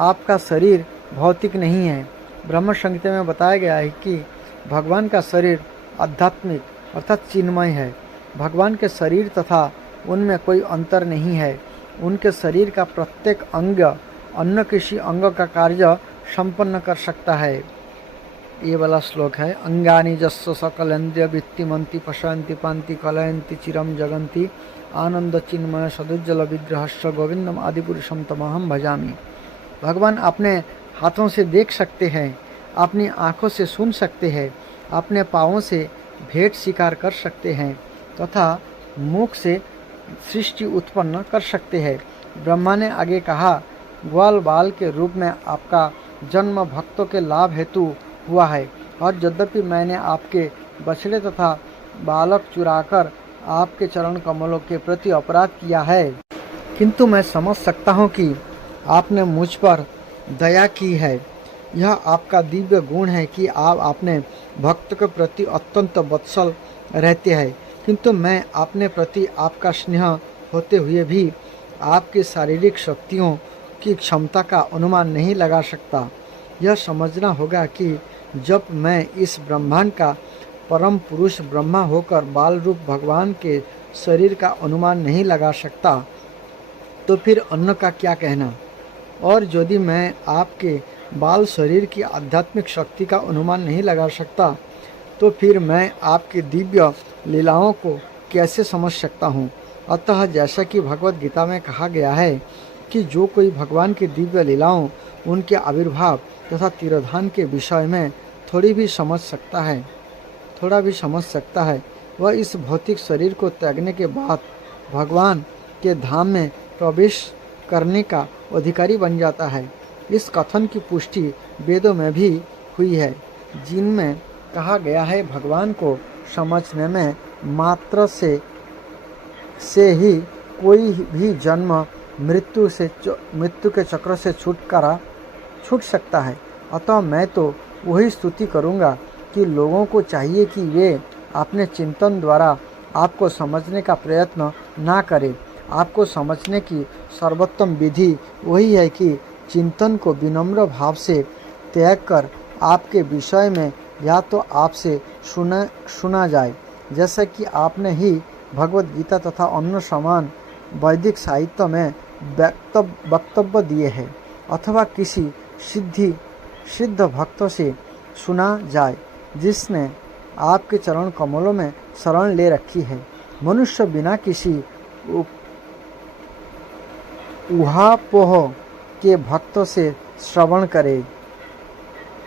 आपका शरीर भौतिक नहीं है। ब्रह्म संहिता में बताया गया है कि भगवान का शरीर आध्यात्मिक अर्थात चिन्मय है। भगवान के शरीर तथा उनमें कोई अंतर नहीं है। उनके शरीर का प्रत्येक अंग अन्य किसी अंग का कार्य संपन्न कर सकता है। ये वाला श्लोक है, अंगानि जस्व सकलेन्द्रिय वित्तिमंती पशयन्ति पान्ति कलयन्ति चिरम जगन्ति आनंद चिन्मय सदुज्जल विग्रहस्य गोविंदम आदिपुरुषम तमहम भजामि। भगवान अपने हाथों से देख सकते हैं, अपनी आँखों से सुन सकते हैं, अपने पाँवों से भेंट शिकार कर सकते हैं तथा मुख से सृष्टि उत्पन्न कर सकते हैं। ब्रह्मा ने आगे कहा, ग्वाल बाल के रूप में आपका जन्म भक्तों के लाभ हेतु हुआ है और यद्यपि मैंने आपके बछड़े तथा बालक चुराकर आपके चरण कमलों के प्रति अपराध किया है, किंतु मैं समझ सकता हूँ कि आपने मुझ पर दया की है। यह आपका दिव्य गुण है कि आप अपने भक्त के प्रति अत्यंत वत्सल रहते हैं, किंतु मैं अपने प्रति आपका स्नेह होते हुए भी आपकी शारीरिक शक्तियों की क्षमता का अनुमान नहीं लगा सकता। यह समझना होगा कि जब मैं इस ब्रह्मांड का परम पुरुष ब्रह्मा होकर बाल रूप भगवान के शरीर का अनुमान नहीं लगा सकता, तो फिर अन्य का क्या कहना। और यदि मैं आपके बाल शरीर की आध्यात्मिक शक्ति का अनुमान नहीं लगा सकता, तो फिर मैं आपकी दिव्य लीलाओं को कैसे समझ सकता हूँ। अतः जैसा कि भगवत गीता में कहा गया है कि जो कोई भगवान की दिव्य लीलाओं, उनके आविर्भाव तथा तिरोधान के विषय में थोड़ा भी समझ सकता है, वह इस भौतिक शरीर को त्यागने के बाद भगवान के धाम में प्रवेश करने का अधिकारी बन जाता है। इस कथन की पुष्टि वेदों में भी हुई है, जिनमें कहा गया है, भगवान को समझने में मात्र से ही कोई भी जन्म मृत्यु के चक्र से छूट सकता है। अतः मैं तो वही स्तुति करूँगा कि लोगों को चाहिए कि वे अपने चिंतन द्वारा आपको समझने का प्रयत्न ना करें। आपको समझने की सर्वोत्तम विधि वही है कि चिंतन को विनम्र भाव से त्याग कर आपके विषय में या तो आपसे सुना जाए, जैसा कि आपने ही भगवत गीता तथा अन्य समान वैदिक साहित्य में वक्तव्य दिए हैं, अथवा किसी सिद्ध भक्त से सुना जाए जिसने आपके चरण कमलों में शरण ले रखी है। मनुष्य बिना किसी ऊहापोह के भक्तों से श्रवण करे,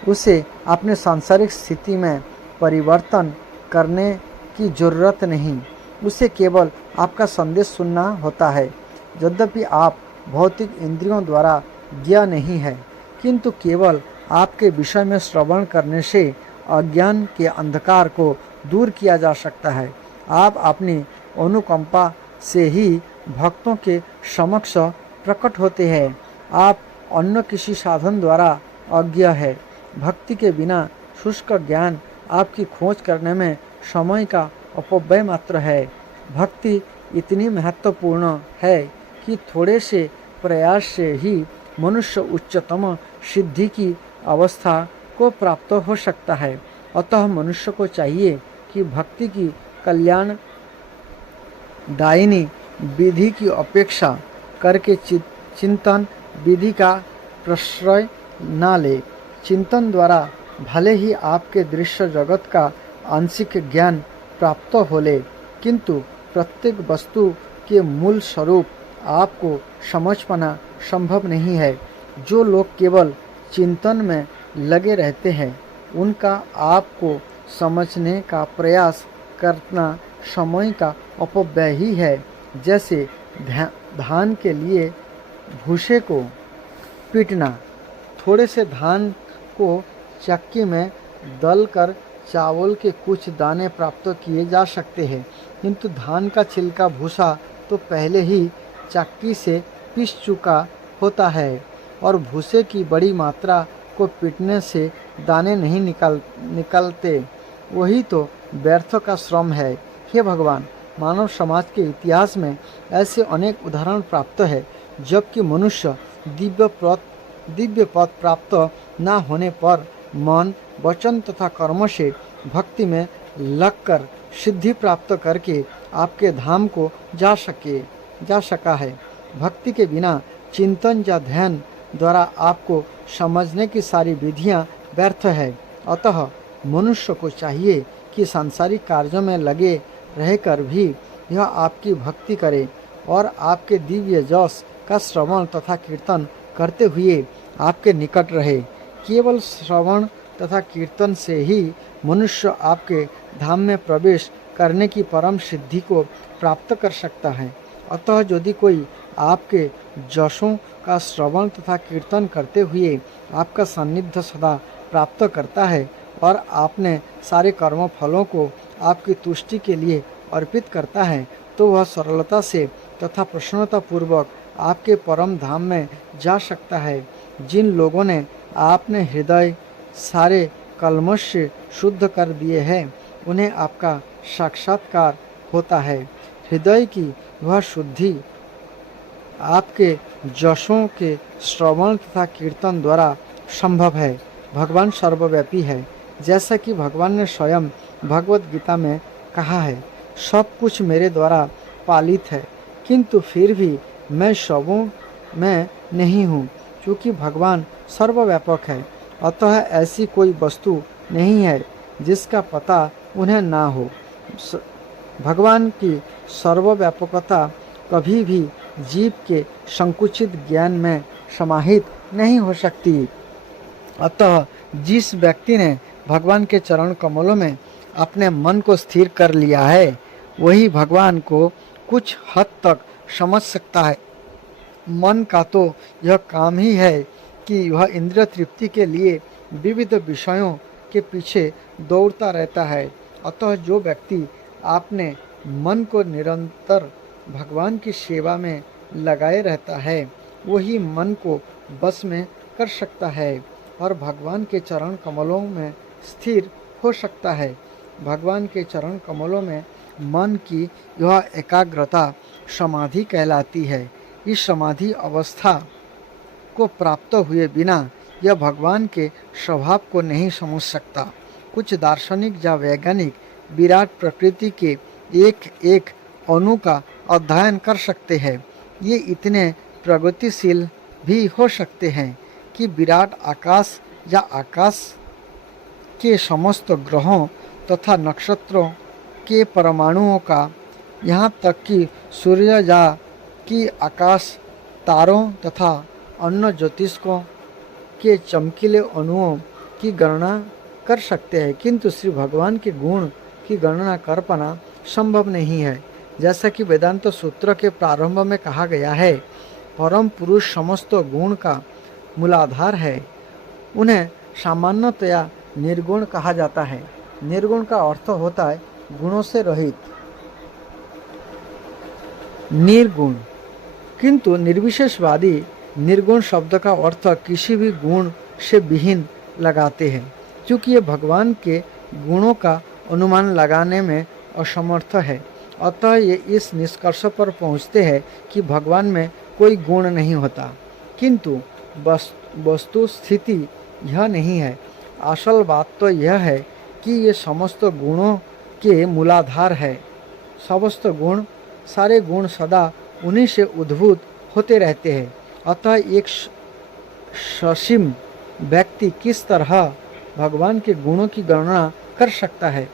उसे अपने सांसारिक स्थिति में परिवर्तन करने की जरूरत नहीं, उसे केवल आपका संदेश सुनना होता है। यद्यपि आप भौतिक इंद्रियों द्वारा ज्ञ नहीं है, किंतु केवल आपके विषय में श्रवण करने से अज्ञान के अंधकार को दूर किया जा सकता है। आप अपनी अनुकंपा से ही भक्तों के समक्ष प्रकट होते हैं। आप अन्य किसी साधन द्वारा अज्ञ है। भक्ति के बिना शुष्क ज्ञान आपकी खोज करने में समय का अपव्यय मात्र है। भक्ति इतनी महत्वपूर्ण है कि थोड़े से प्रयास से ही मनुष्य उच्चतम सिद्धि की अवस्था को प्राप्त हो सकता है। अतः मनुष्य को चाहिए कि भक्ति की कल्याण दायिनी विधि की अपेक्षा करके चिंतन विधि का प्रश्रय न ले। चिंतन द्वारा भले ही आपके दृश्य जगत का आंशिक ज्ञान प्राप्त हो ले, किंतु प्रत्येक वस्तु के मूल स्वरूप आपको समझ पाना संभव नहीं है। जो लोग केवल चिंतन में लगे रहते हैं, उनका आपको समझने का प्रयास करना समय का अपव्यय ही है। जैसे धान के लिए भूसे को पीटना। थोड़े से धान को चक्की में दलकर चावल के कुछ दाने प्राप्त किए जा सकते हैं, किंतु धान का छिलका भूसा तो पहले ही चक्की से पीस चुका होता है और भूसे की बड़ी मात्रा को पीटने से दाने नहीं निकलते। वही तो व्यर्थ का श्रम है। हे भगवान, मानव समाज के इतिहास में ऐसे अनेक उदाहरण प्राप्त है जबकि मनुष्य दिव्य पद प्राप्त न होने पर मन, वचन तथा कर्म से भक्ति में लगकर सिद्धि प्राप्त करके आपके धाम को जा सका है। भक्ति के बिना चिंतन या ध्यान द्वारा आपको समझने की सारी विधियां व्यर्थ है। अतः मनुष्य को चाहिए कि सांसारिक कार्यों में लगे रहकर भी यह आपकी भक्ति करे और आपके दिव्य जस का श्रवण तथा कीर्तन करते हुए आपके निकट रहे। केवल श्रवण तथा कीर्तन से ही मनुष्य आपके धाम में प्रवेश करने की परम सिद्धि को प्राप्त कर सकता है। अतः यदि कोई आपके जशों का श्रवण तथा कीर्तन करते हुए आपका सान्निध्य सदा प्राप्त करता है और आपने सारे कर्म फलों को आपकी तुष्टि के लिए अर्पित करता है, तो वह सरलता से तथा प्रसन्नता पूर्वक आपके परम धाम में जा सकता है। जिन लोगों ने आपने हृदय सारे कलमश से शुद्ध कर दिए हैं, उन्हें आपका साक्षात्कार होता है। हृदय की वह शुद्धि आपके जशों के श्रवण तथा कीर्तन द्वारा संभव है। भगवान सर्वव्यापी है, जैसा कि भगवान ने स्वयं भगवत गीता में कहा है, सब कुछ मेरे द्वारा पालित है, किंतु फिर भी मैं सबों में नहीं हूँ। क्योंकि भगवान सर्वव्यापक है, अतः ऐसी कोई वस्तु नहीं है जिसका पता उन्हें ना हो। भगवान की सर्वव्यापकता कभी भी जीव के संकुचित ज्ञान में समाहित नहीं हो सकती। अतः जिस व्यक्ति ने भगवान के चरण कमलों में अपने मन को स्थिर कर लिया है, वही भगवान को कुछ हद तक समझ सकता है। मन का तो यह काम ही है कि वह इंद्रिय तृप्ति के लिए विविध विषयों के पीछे दौड़ता रहता है। अतः जो व्यक्ति आपने मन को निरंतर भगवान की सेवा में लगाए रहता है, वही मन को बस में कर सकता है और भगवान के चरण कमलों में स्थिर हो सकता है। भगवान के चरण कमलों में मन की यह एकाग्रता समाधि कहलाती है। इस समाधि अवस्था को प्राप्त हुए बिना यह भगवान के स्वभाव को नहीं समझ सकता। कुछ दार्शनिक या वैज्ञानिक विराट प्रकृति के एक एक अणु का अध्ययन कर सकते हैं। ये इतने प्रगतिशील भी हो सकते हैं कि विराट आकाश या आकाश के समस्त ग्रहों तथा नक्षत्रों के परमाणुओं का, यहाँ तक कि सूर्य या कि आकाश तारों तथा अन्य ज्योतिष्कों के चमकीले अणुओं की गणना कर सकते हैं, किंतु श्री भगवान के गुण की गणना कर पाना संभव नहीं है। जैसा कि वेदांत सूत्र के प्रारंभ में कहा गया है, परम पुरुष समस्त गुण का मूलाधार है। उन्हें सामान्यतया निर्गुण कहा जाता है। निर्गुण का अर्थ होता है गुणों से रहित, निर्गुण। किंतु निर्विशेषवादी निर्गुण शब्द का अर्थ किसी भी गुण से विहीन लगाते हैं, क्योंकि ये भगवान के गुणों का अनुमान लगाने में असमर्थ है। अतः ये इस निष्कर्ष पर पहुँचते हैं कि भगवान में कोई गुण नहीं होता। किंतु वस्तु स्थिति यह नहीं है। असल बात तो यह है कि ये समस्त गुणों के मूलाधार है। समस्त गुण, सारे गुण सदा उन्हीं से उद्भूत होते रहते हैं। अतः एक ससीम व्यक्ति किस तरह भगवान के गुणों की गणना कर सकता है?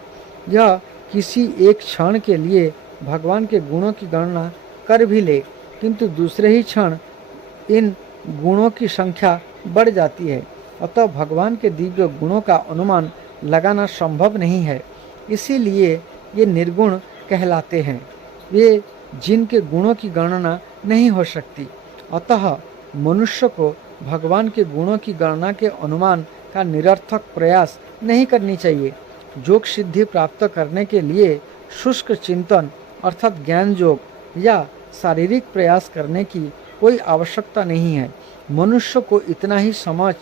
यह किसी एक क्षण के लिए भगवान के गुणों की गणना कर भी ले, किंतु दूसरे ही क्षण इन गुणों की संख्या बढ़ जाती है। अतः भगवान के दिव्य गुणों का अनुमान लगाना संभव नहीं है। इसीलिए ये निर्गुण कहलाते हैं, वे जिनके गुणों की गणना नहीं हो सकती। अतः मनुष्य को भगवान के गुणों की गणना के अनुमान का निरर्थक प्रयास नहीं करनी चाहिए। योग सिद्धि प्राप्त करने के लिए शुष्क चिंतन अर्थात ज्ञान योग या शारीरिक प्रयास करने की कोई आवश्यकता नहीं है। मनुष्य को इतना ही समझ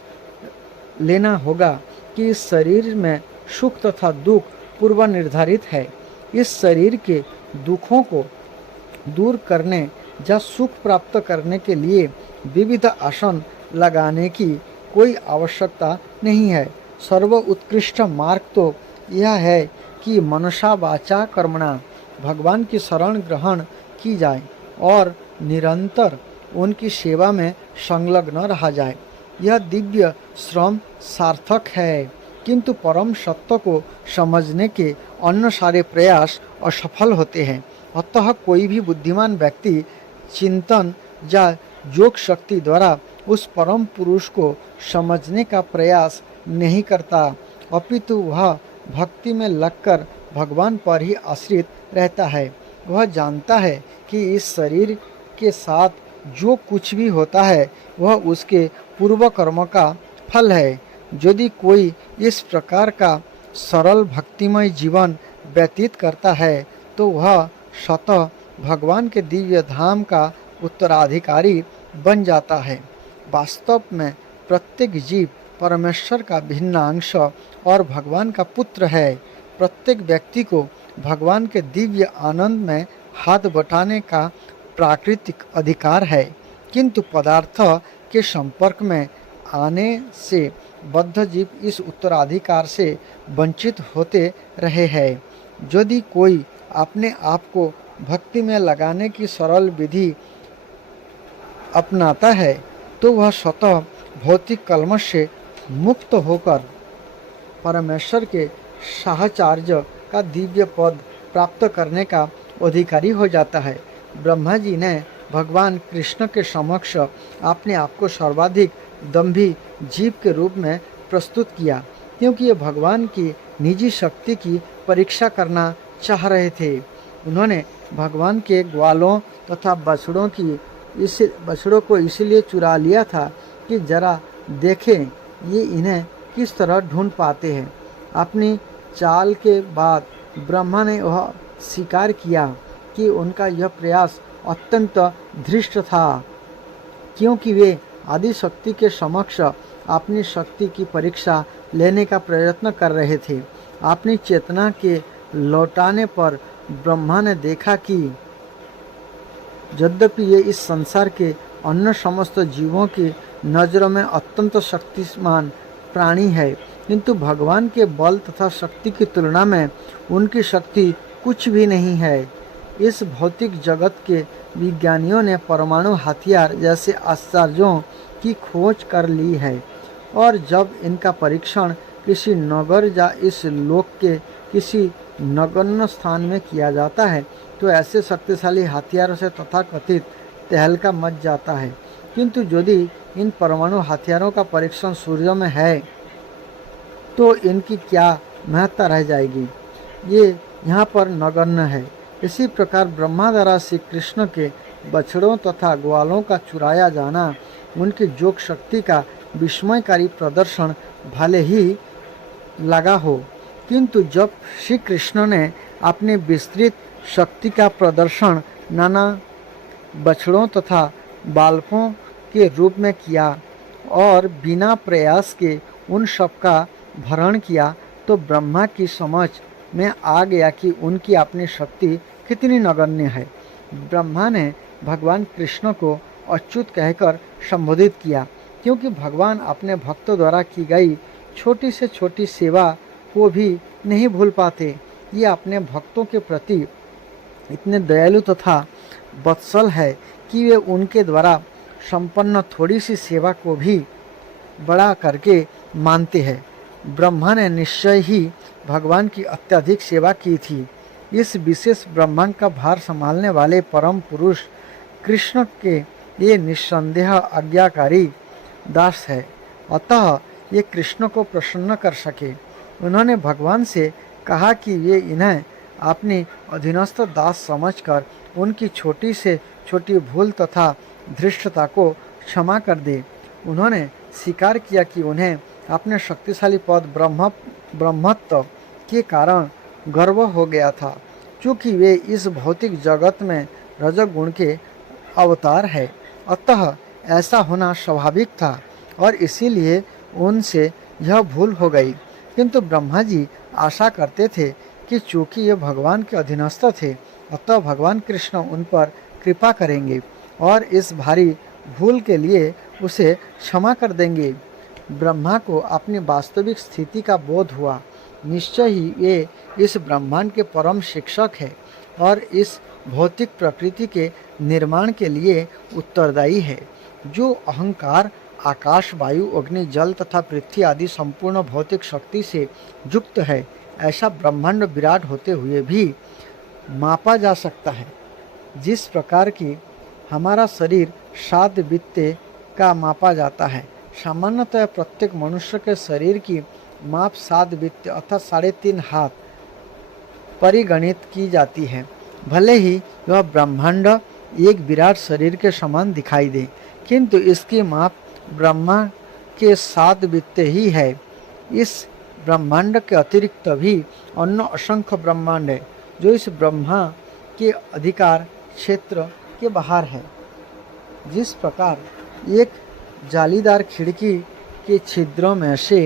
लेना होगा कि इस शरीर में सुख तथा दुख पूर्व निर्धारित है। इस शरीर के दुखों को दूर करने या सुख प्राप्त करने के लिए विविध आसन लगाने की कोई आवश्यकता नहीं है। सर्व उत्कृष्ट मार्ग तो यह है कि मनसा वाचा कर्मणा भगवान की शरण ग्रहण की जाए और निरंतर उनकी सेवा में संलग्न रहा जाए। यह दिव्य श्रम सार्थक है, किंतु परम सत्य को समझने के अन्य सारे प्रयास असफल होते हैं। अतः कोई भी बुद्धिमान व्यक्ति चिंतन या योग शक्ति द्वारा उस परम पुरुष को समझने का प्रयास नहीं करता, अपितु वह भक्ति में लगकर भगवान पर ही आश्रित रहता है। वह जानता है कि इस शरीर के साथ जो कुछ भी होता है वह उसके पूर्व कर्म का फल है। यदि कोई इस प्रकार का सरल भक्तिमय जीवन व्यतीत करता है तो वह स्वतः भगवान के दिव्य धाम का उत्तराधिकारी बन जाता है। वास्तव में प्रत्येक जीव परमेश्वर का भिन्न अंश और भगवान का पुत्र है। प्रत्येक व्यक्ति को भगवान के दिव्य आनंद में हाथ बटाने का प्राकृतिक अधिकार है, किंतु पदार्थ के संपर्क में आने से बद्ध जीव इस उत्तराधिकार से वंचित होते रहे हैं। यदि कोई अपने आप को भक्ति में लगाने की सरल विधि अपनाता है तो वह स्वतः भौतिक कलमश से मुक्त होकर परमेश्वर के साहचर्य का दिव्य पद प्राप्त करने का अधिकारी हो जाता है। ब्रह्मा जी ने भगवान कृष्ण के समक्ष अपने आप को सर्वाधिक दंभी जीव के रूप में प्रस्तुत किया, क्योंकि ये भगवान की निजी शक्ति की परीक्षा करना चाह रहे थे। उन्होंने भगवान के ग्वालों तथा बछड़ों को इसीलिए चुरा लिया था कि जरा देखें ये इन्हें किस तरह ढूंढ पाते हैं। अपनी चाल के बाद ब्रह्मा ने वह स्वीकार किया कि उनका यह प्रयास अत्यंत धृष्ट था, क्योंकि वे आदि शक्ति के समक्ष अपनी शक्ति की परीक्षा लेने का प्रयत्न कर रहे थे। अपनी चेतना के लौटाने पर ब्रह्मा ने देखा कि यद्यपि ये इस संसार के अन्य समस्त जीवों की नज़रों में अत्यंत शक्तिमान प्राणी है, किंतु भगवान के बल तथा शक्ति की तुलना में उनकी शक्ति कुछ भी नहीं है। इस भौतिक जगत के विज्ञानियों ने परमाणु हथियार जैसे आश्चर्यों की खोज कर ली है, और जब इनका परीक्षण किसी नगर या इस लोक के किसी नगण्य स्थान में किया जाता है तो ऐसे शक्तिशाली हथियारों से तथाकथित तहलका मच जाता है। किंतु यदि इन परमाणु हथियारों का परीक्षण सूर्य में है तो इनकी क्या महत्ता रह जाएगी, ये यहाँ पर नगण्य है। इसी प्रकार ब्रह्मा द्वारा श्री कृष्ण के बछड़ों तथा ग्वालों का चुराया जाना उनकी योग शक्ति का विस्मयकारी प्रदर्शन भले ही लगा हो, किंतु जब श्री कृष्ण ने अपनी विस्तृत शक्ति का प्रदर्शन नाना बछड़ों तथा बालकों के रूप में किया और बिना प्रयास के उन सब का भरण किया, तो ब्रह्मा की समझ में आ गया कि उनकी अपनी शक्ति कितनी नगण्य है। ब्रह्मा ने भगवान कृष्ण को अच्युत कहकर संबोधित किया, क्योंकि भगवान अपने भक्तों द्वारा की गई छोटी से छोटी सेवा को भी नहीं भूल पाते। ये अपने भक्तों के प्रति इतने दयालु तथा वत्सल है कि वे उनके द्वारा संपन्न थोड़ी सी सेवा को भी बड़ा करके मानते हैं। ब्रह्मा ने निश्चय ही भगवान की अत्यधिक सेवा की थी। इस विशेष ब्रह्मांड का भार संभालने वाले परम पुरुष कृष्ण के ये निस्संदेह आज्ञाकारी दास है, अतः ये कृष्ण को प्रसन्न कर सके। उन्होंने भगवान से कहा कि वे इन्हें अपनी अधीनस्थ दास समझकर उनकी छोटी से छोटी भूल तथा धृष्टता को क्षमा कर दे। उन्होंने स्वीकार किया कि उन्हें अपने शक्तिशाली पद ब्रह्मत्व के कारण गर्व हो गया था, क्योंकि वे इस भौतिक जगत में रजोगुण के अवतार है, अतः ऐसा होना स्वाभाविक था और इसीलिए उनसे यह भूल हो गई। किंतु ब्रह्मा जी आशा करते थे कि चूंकि ये भगवान के अधीनस्थ थे, अतः भगवान कृष्ण उन पर कृपा करेंगे और इस भारी भूल के लिए उसे क्षमा कर देंगे। ब्रह्मा को अपनी वास्तविक स्थिति का बोध हुआ। निश्चय ही वे इस ब्रह्मांड के परम शिक्षक हैं और इस भौतिक प्रकृति के निर्माण के लिए उत्तरदायी है। जो अहंकार आकाश, वायु, अग्नि, जल तथा पृथ्वी आदि संपूर्ण भौतिक शक्ति से युक्त है, ऐसा ब्रह्मांड विराट होते हुए भी मापा जा सकता है। जिस प्रकार की हमारा शरीर 7 बित्ते का मापा जाता है, सामान्यतः प्रत्येक मनुष्य के शरीर की माप 7 बित्ते अर्थात 3.5 हाथ परिगणित की जाती है। भले ही यह ब्रह्मांड एक विराट शरीर के समान दिखाई दे, किंतु इसकी माप ब्रह्मा के 7 बित्ते ही है। इस ब्रह्मांड के अतिरिक्त भी अन्य असंख्य ब्रह्मांड है जो इस ब्रह्मा के अधिकार क्षेत्र के बाहर है। जिस प्रकार एक जालीदार खिड़की के छिद्रों में से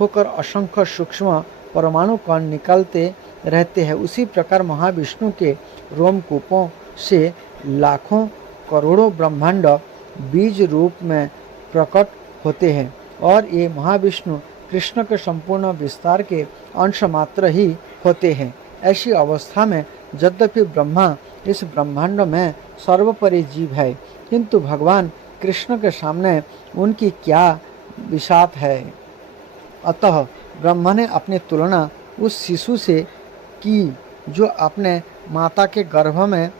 होकर असंख्य सूक्ष्म परमाणु कण निकलते रहते हैं, उसी प्रकार महाविष्णु के रोमकूपों से लाखों करोड़ों ब्रह्मांड बीज रूप में प्रकट होते हैं और ये महाविष्णु कृष्ण के संपूर्ण विस्तार के अंश मात्र ही होते हैं। ऐसी अवस्था में यद्यपि ब्रह्मा इस ब्रह्मांड में सर्वोपरि जीव है, किंतु भगवान कृष्ण के सामने उनकी क्या विशात है। अतः ब्रह्मा ने अपनी तुलना उस शिशु से की जो अपने माता के गर्भ में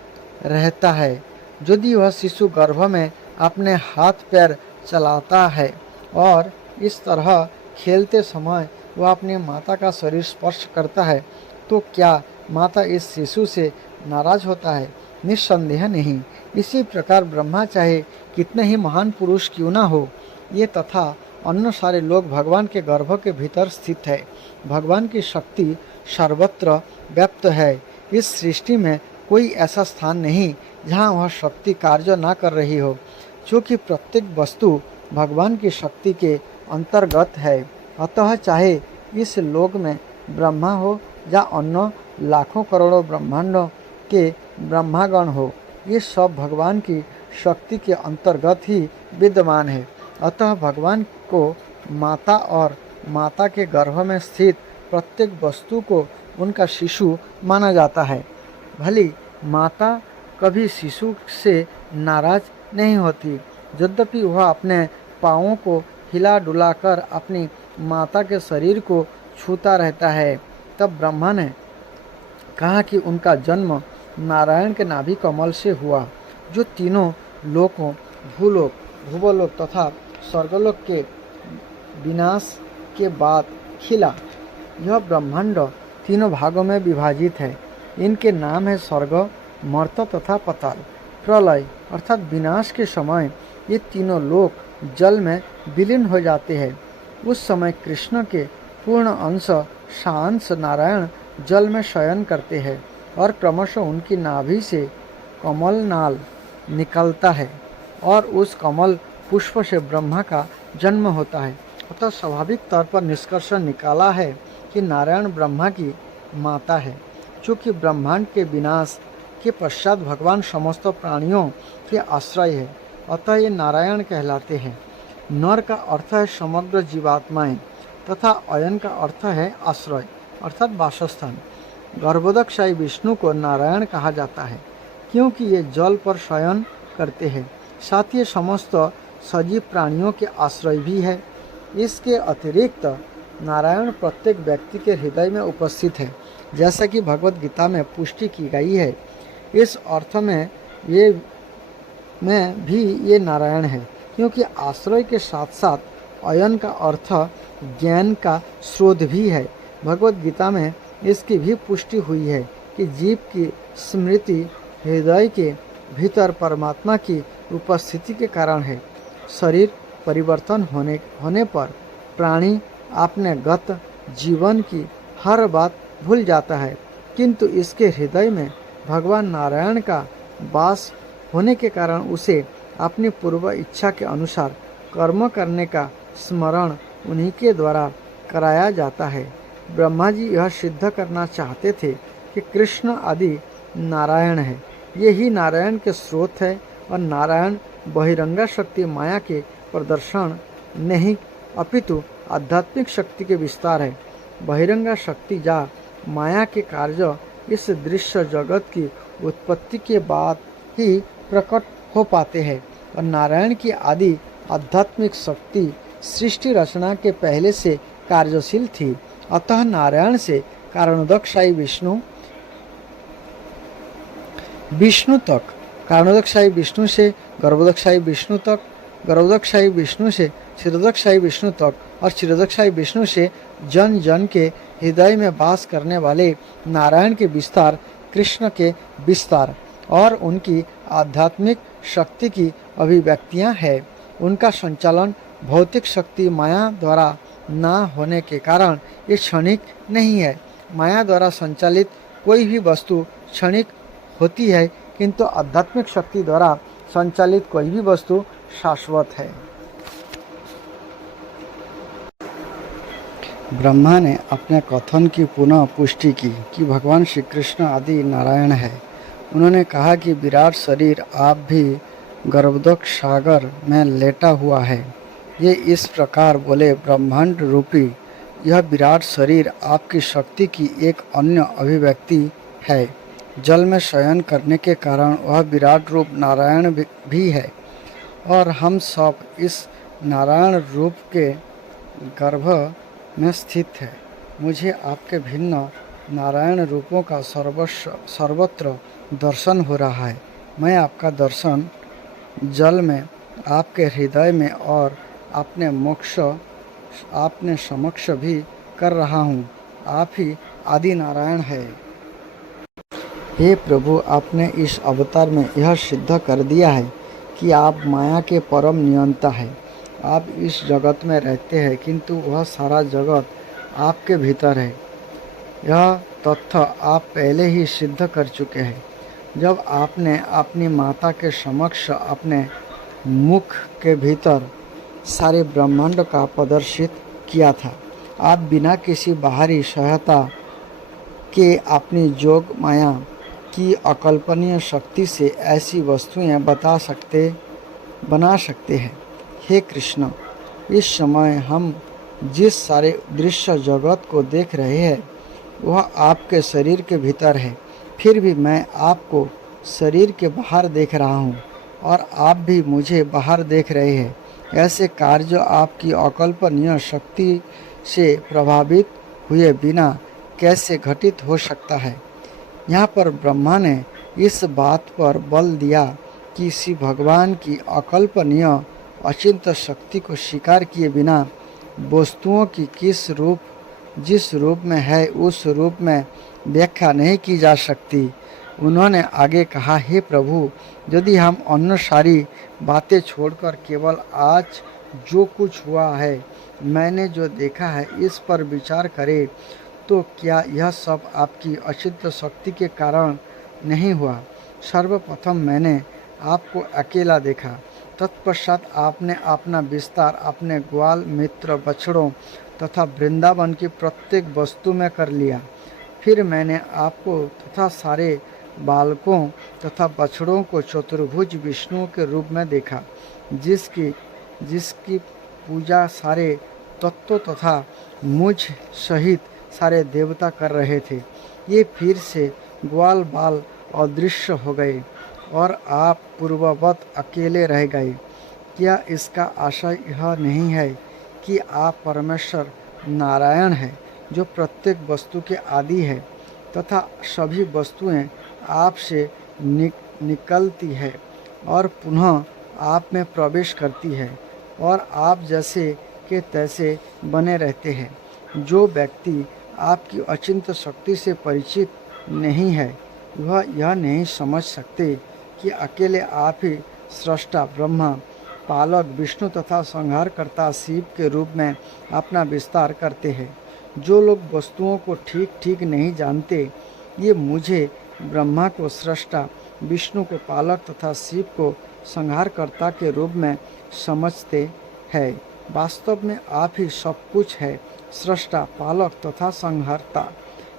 रहता है। यदि वह शिशु गर्भ में अपने हाथ पैर चलाता है और इस तरह खेलते समय वह अपनी माता का शरीर स्पर्श करता है, तो क्या माता इस शिशु से नाराज होता है? निस्संदेह नहीं। इसी प्रकार ब्रह्मा चाहे कितने ही महान पुरुष क्यों ना हो, ये तथा अन्य सारे लोग भगवान के गर्भ के भीतर स्थित है। भगवान की शक्ति सर्वत्र व्याप्त है। इस सृष्टि में कोई ऐसा स्थान नहीं जहाँ वह शक्ति कार्य ना कर रही हो, क्योंकि प्रत्येक वस्तु भगवान की शक्ति के अंतर्गत है। अतः चाहे इस लोक में ब्रह्मा हो या अन्य लाखों करोड़ों ब्रह्मांडों के ब्रह्मागण हो, ये सब भगवान की शक्ति के अंतर्गत ही विद्यमान है। अतः भगवान को माता और माता के गर्भ में स्थित प्रत्येक वस्तु को उनका शिशु माना जाता है। भली माता कभी शिशु से नाराज नहीं होती, यद्यपि वह अपने पाँवों को हिला डुलाकर अपनी माता के शरीर को छूता रहता है। तब ब्रह्मा ने कहा कि उनका जन्म नारायण के नाभि कमल से हुआ, जो तीनों लोकों भूलोक, भूवलोक तथा स्वर्गलोक के विनाश के बाद खिला। यह ब्रह्मांड तीनों भागों में विभाजित है। इनके नाम है स्वर्ग, मर्त्य तथा पाताल। प्रलय अर्थात विनाश के समय ये तीनों लोक जल में विलीन हो जाते हैं। उस समय कृष्ण के पूर्ण अंश सांस नारायण जल में शयन करते हैं और क्रमशः उनकी नाभि से कमल नाल निकलता है और उस कमल पुष्प से ब्रह्मा का जन्म होता है। अतः स्वाभाविक तौर पर निष्कर्ष निकाला है कि नारायण ब्रह्मा की माता है। चूँकि ब्रह्मांड के विनाश के पश्चात भगवान समस्त प्राणियों के आश्रय है, अतः ये नारायण कहलाते हैं। नर का अर्थ है समग्र जीवात्माएं तथा अयन का अर्थ है आश्रय अर्थात वासस्थान। गर्भोदकशाही विष्णु को नारायण कहा जाता है, क्योंकि ये जल पर शयन करते हैं। साथ ही समस्त सजीव प्राणियों के आश्रय भी है। इसके अतिरिक्त नारायण प्रत्येक व्यक्ति के हृदय में उपस्थित है, जैसा कि भगवत गीता में पुष्टि की गई है। इस अर्थ में भी ये नारायण है, क्योंकि आश्रय के साथ साथ अयन का अर्थ ज्ञान का स्रोत भी है। भगवत गीता में इसकी भी पुष्टि हुई है कि जीव की स्मृति हृदय के भीतर परमात्मा की उपस्थिति के कारण है। शरीर परिवर्तन होने पर प्राणी अपने गत जीवन की हर बात भूल जाता है, किंतु इसके हृदय में भगवान नारायण का वास होने के कारण उसे अपनी पूर्व इच्छा के अनुसार कर्म करने का स्मरण उन्हीं के द्वारा कराया जाता है। ब्रह्मा जी यह सिद्ध करना चाहते थे कि कृष्ण आदि नारायण है, ये ही नारायण के स्रोत है और नारायण बहिरंगा शक्ति माया के प्रदर्शन नहीं अपितु आध्यात्मिक शक्ति के विस्तार है। बहिरंगा शक्ति या माया के कार्य इस दृश्य जगत की उत्पत्ति के बाद ही प्रकट हो पाते हैं और नारायण की आदि आध्यात्मिक शक्ति सृष्टि रचना के पहले से कार्यशील थी। अतः नारायण से कारणोदकशाही विष्णु तक, कारणोदकशाही विष्णु से गर्भोदकशाही विष्णु तक, गर्भोदकशाही विष्णु से क्षीरोदकशाही विष्णु तक और क्षीरोदकशाही विष्णु से जन जन के हृदय में वास करने वाले नारायण के विस्तार कृष्ण के विस्तार और उनकी आध्यात्मिक शक्ति की अभिव्यक्तियां हैं। उनका संचालन भौतिक शक्ति माया द्वारा ना होने के कारण ये क्षणिक नहीं है। माया द्वारा संचालित कोई भी वस्तु क्षणिक होती है, किंतु आध्यात्मिक शक्ति द्वारा संचालित कोई भी वस्तु शाश्वत है। ब्रह्मा ने अपने कथन की पुनः पुष्टि की कि भगवान श्री कृष्ण आदि नारायण है। उन्होंने कहा कि विराट शरीर आप भी गर्भोदक सागर में लेटा हुआ है। ये इस प्रकार बोले, ब्रह्मांड रूपी यह विराट शरीर आपकी शक्ति की एक अन्य अभिव्यक्ति है। जल में शयन करने के कारण वह विराट रूप नारायण भी है और हम सब इस नारायण रूप के गर्भ में स्थित है। मुझे आपके भिन्न नारायण रूपों का सर्वत्र दर्शन हो रहा है। मैं आपका दर्शन जल में, आपके हृदय में और आपने समक्ष भी कर रहा हूँ। आप ही आदि नारायण है। हे प्रभु, आपने इस अवतार में यह सिद्ध कर दिया है कि आप माया के परम नियंता है। आप इस जगत में रहते हैं, किंतु वह सारा जगत आपके भीतर है। यह तथ्य आप पहले ही सिद्ध कर चुके हैं जब आपने अपनी माता के समक्ष अपने मुख के भीतर सारे ब्रह्मांड का प्रदर्शित किया था। आप बिना किसी बाहरी सहायता के अपनी जोग माया की अकल्पनीय शक्ति से ऐसी वस्तुएं बना सकते हैं। हे कृष्ण, इस समय हम जिस सारे दृश्य जगत को देख रहे हैं वह आपके शरीर के भीतर है, फिर भी मैं आपको शरीर के बाहर देख रहा हूँ और आप भी मुझे बाहर देख रहे हैं। ऐसे कार्य आपकी अकल्पनीय शक्ति से प्रभावित हुए बिना कैसे घटित हो सकता है। यहाँ पर ब्रह्मा ने इस बात पर बल दिया कि श्री भगवान की अकल्पनीय अचिंत शक्ति को स्वीकार किए बिना वस्तुओं की जिस रूप में है उस रूप में व्याख्या नहीं की जा सकती। उन्होंने आगे कहा, हे प्रभु, यदि हम अन्य सारी बातें छोड़कर केवल आज जो कुछ हुआ है, मैंने जो देखा है, इस पर विचार करें तो क्या यह सब आपकी अचिंत शक्ति के कारण नहीं हुआ। सर्वप्रथम मैंने आपको अकेला देखा, तत्पश्चात आपने अपना विस्तार अपने ग्वाल मित्र बछड़ों तथा वृंदावन की प्रत्येक वस्तु में कर लिया। फिर मैंने आपको तथा सारे बालकों तथा बछड़ों को चतुर्भुज विष्णु के रूप में देखा, जिसकी पूजा सारे तत्व तथा मुझ सहित सारे देवता कर रहे थे। ये फिर से ग्वाल बाल अदृश्य हो गए और आप पूर्ववत अकेले रह गए। क्या इसका आशय यह नहीं है कि आप परमेश्वर नारायण हैं, जो प्रत्येक वस्तु के आदि है तथा सभी वस्तुएं आपसे निकलती है और पुनः आप में प्रवेश करती है और आप जैसे के तैसे बने रहते हैं। जो व्यक्ति आपकी अचिंत शक्ति से परिचित नहीं है वह यह नहीं समझ सकते कि अकेले आप ही सृष्टा ब्रह्मा, पालक विष्णु तथा संहारकर्ता शिव के रूप में अपना विस्तार करते हैं। जो लोग वस्तुओं को ठीक ठीक नहीं जानते, ये मुझे ब्रह्मा को सृष्टा, विष्णु को पालक तथा शिव को संहारकर्ता के रूप में समझते हैं। वास्तव में आप ही सब कुछ है, सृष्टा, पालक तथा संहारता।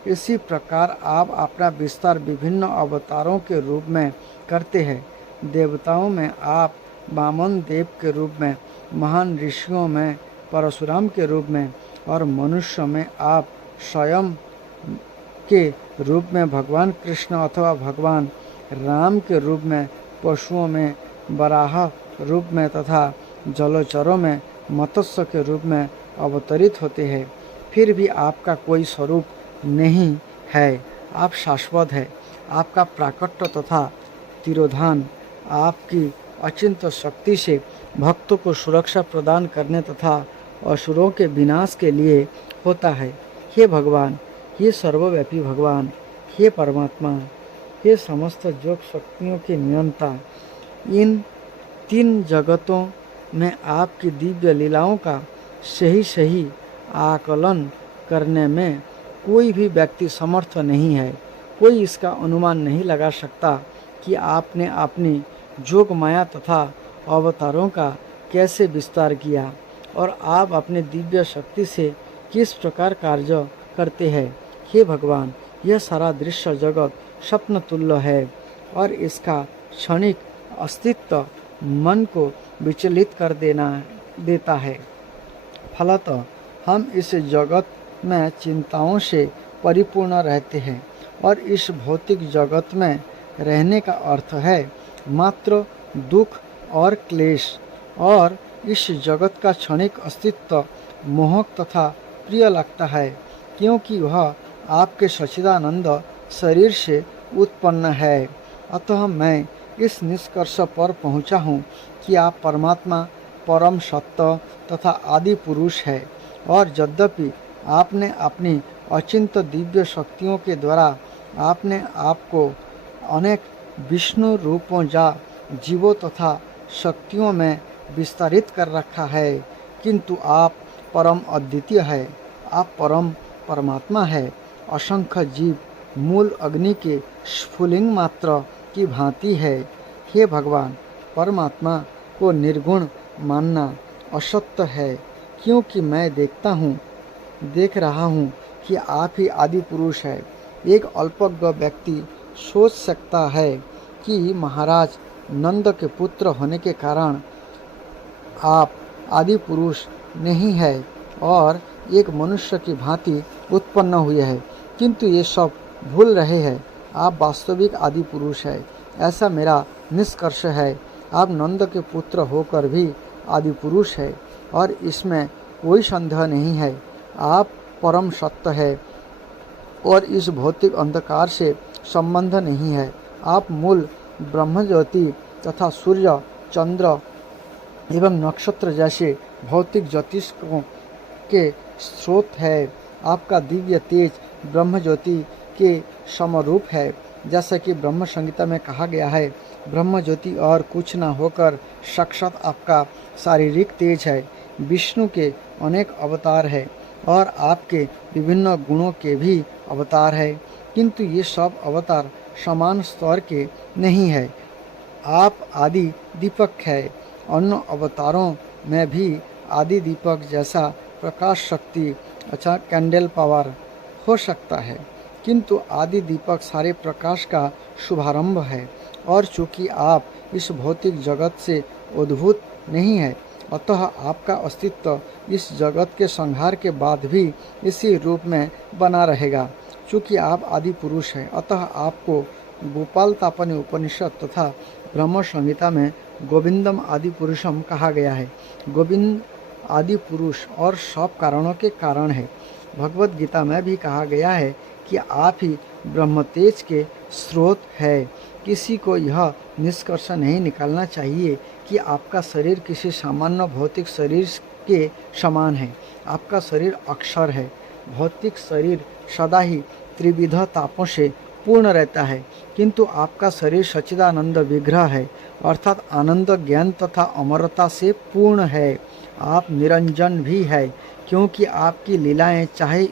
इसी प्रकार आप अपना विस्तार विभिन्न अवतारों के रूप में करते हैं। देवताओं में आप वामन देव के रूप में, महान ऋषियों में परशुराम के रूप में और मनुष्य में आप स्वयं के रूप में भगवान कृष्ण अथवा भगवान राम के रूप में, पशुओं में वराह रूप में तथा जलचरों में मत्स्य के रूप में अवतरित होते हैं। फिर भी आपका कोई स्वरूप नहीं है, आप शाश्वत है। आपका प्राकट्य तथा तिरोधान आपकी अचिंत शक्ति से भक्तों को सुरक्षा प्रदान करने तथा असुरों के विनाश के लिए होता है। हे भगवान, हे सर्वव्यापी भगवान, हे परमात्मा, हे समस्त योग शक्तियों के नियंता, इन तीन जगतों में आपकी दिव्य लीलाओं का सही आकलन करने में कोई भी व्यक्ति समर्थ नहीं है। कोई इसका अनुमान नहीं लगा सकता कि आपने अपनी जोग माया तथा अवतारों का कैसे विस्तार किया और आप अपने दिव्य शक्ति से किस प्रकार कार्य करते हैं। हे भगवान, यह सारा दृश्य जगत स्वप्न तुल्य है और इसका क्षणिक अस्तित्व मन को विचलित कर देता है। फलतः हम इस जगत में चिंताओं से परिपूर्ण रहते हैं और इस भौतिक जगत में रहने का अर्थ है मात्र दुख और क्लेश, और इस जगत का क्षणिक अस्तित्व मोहक तथा प्रिय लगता है क्योंकि वह आपके सच्चिदानंद शरीर से उत्पन्न है। अतः मैं इस निष्कर्ष पर पहुँचा हूँ कि आप परमात्मा, परम सत्य तथा आदि पुरुष है, और यद्यपि आपने अपनी अचिंत दिव्य शक्तियों के द्वारा आपने आपको अनेक विष्णु रूपों या जीवों तथा शक्तियों में विस्तारित कर रखा है, किंतु आप परम अद्वितीय है, आप परम परमात्मा है असंख्य जीव मूल अग्नि के स्फुलिंग मात्र की भांति है। हे भगवान, परमात्मा को निर्गुण मानना असत्य है, क्योंकि मैं देख रहा हूँ कि आप ही आदि पुरुष है। एक अल्पज्ञ व्यक्ति सोच सकता है कि महाराज नंद के पुत्र होने के कारण आप आदि पुरुष नहीं है और एक मनुष्य की भांति उत्पन्न हुए हैं, किंतु ये सब भूल रहे हैं। आप वास्तविक आदि पुरुष है, ऐसा मेरा निष्कर्ष है। आप नंद के पुत्र होकर भी आदि पुरुष है और इसमें कोई संदेह नहीं है। आप परम सत्य है और इस भौतिक अंधकार से संबंध नहीं है। आप मूल ब्रह्मज्योति तथा सूर्य, चंद्र एवं नक्षत्र जैसे भौतिक ज्योतिषों के स्रोत है। आपका दिव्य तेज ब्रह्मज्योति के समरूप है। जैसा कि ब्रह्म संहिता में कहा गया है, ब्रह्मज्योति और कुछ न होकर साक्षात आपका शारीरिक तेज है। विष्णु के अनेक अवतार है और आपके विभिन्न गुणों के भी अवतार है, किंतु ये सब अवतार समान स्तर के नहीं है। आप आदि दीपक है। अन्य अवतारों में भी आदि दीपक जैसा प्रकाश शक्ति अच्छा कैंडल पावर हो सकता है, किंतु आदि दीपक सारे प्रकाश का शुभारंभ है। और चूँकि आप इस भौतिक जगत से उद्भूत नहीं है, अतः आपका अस्तित्व इस जगत के संहार के बाद भी इसी रूप में बना रहेगा। चूँकि आप आदि पुरुष हैं, अतः आपको गोपाल तापनी उपनिषद तथा ब्रह्म संहिता में गोविंदम आदि पुरुषम कहा गया है। गोविंद आदि पुरुष और सब कारणों के कारण है। भगवत गीता में भी कहा गया है कि आप ही ब्रह्म तेज के स्रोत है। किसी को यह निष्कर्ष नहीं निकालना चाहिए कि आपका शरीर किसी सामान्य भौतिक शरीर के समान है। आपका शरीर अक्षर है। भौतिक शरीर सदा ही त्रिविध तापों से पूर्ण रहता है, किंतु आपका शरीर सच्चिदानंद विग्रह है, अर्थात आनंद, ज्ञान तथा अमरता से पूर्ण है। आप निरंजन भी है, क्योंकि आपकी लीलाएं चाहे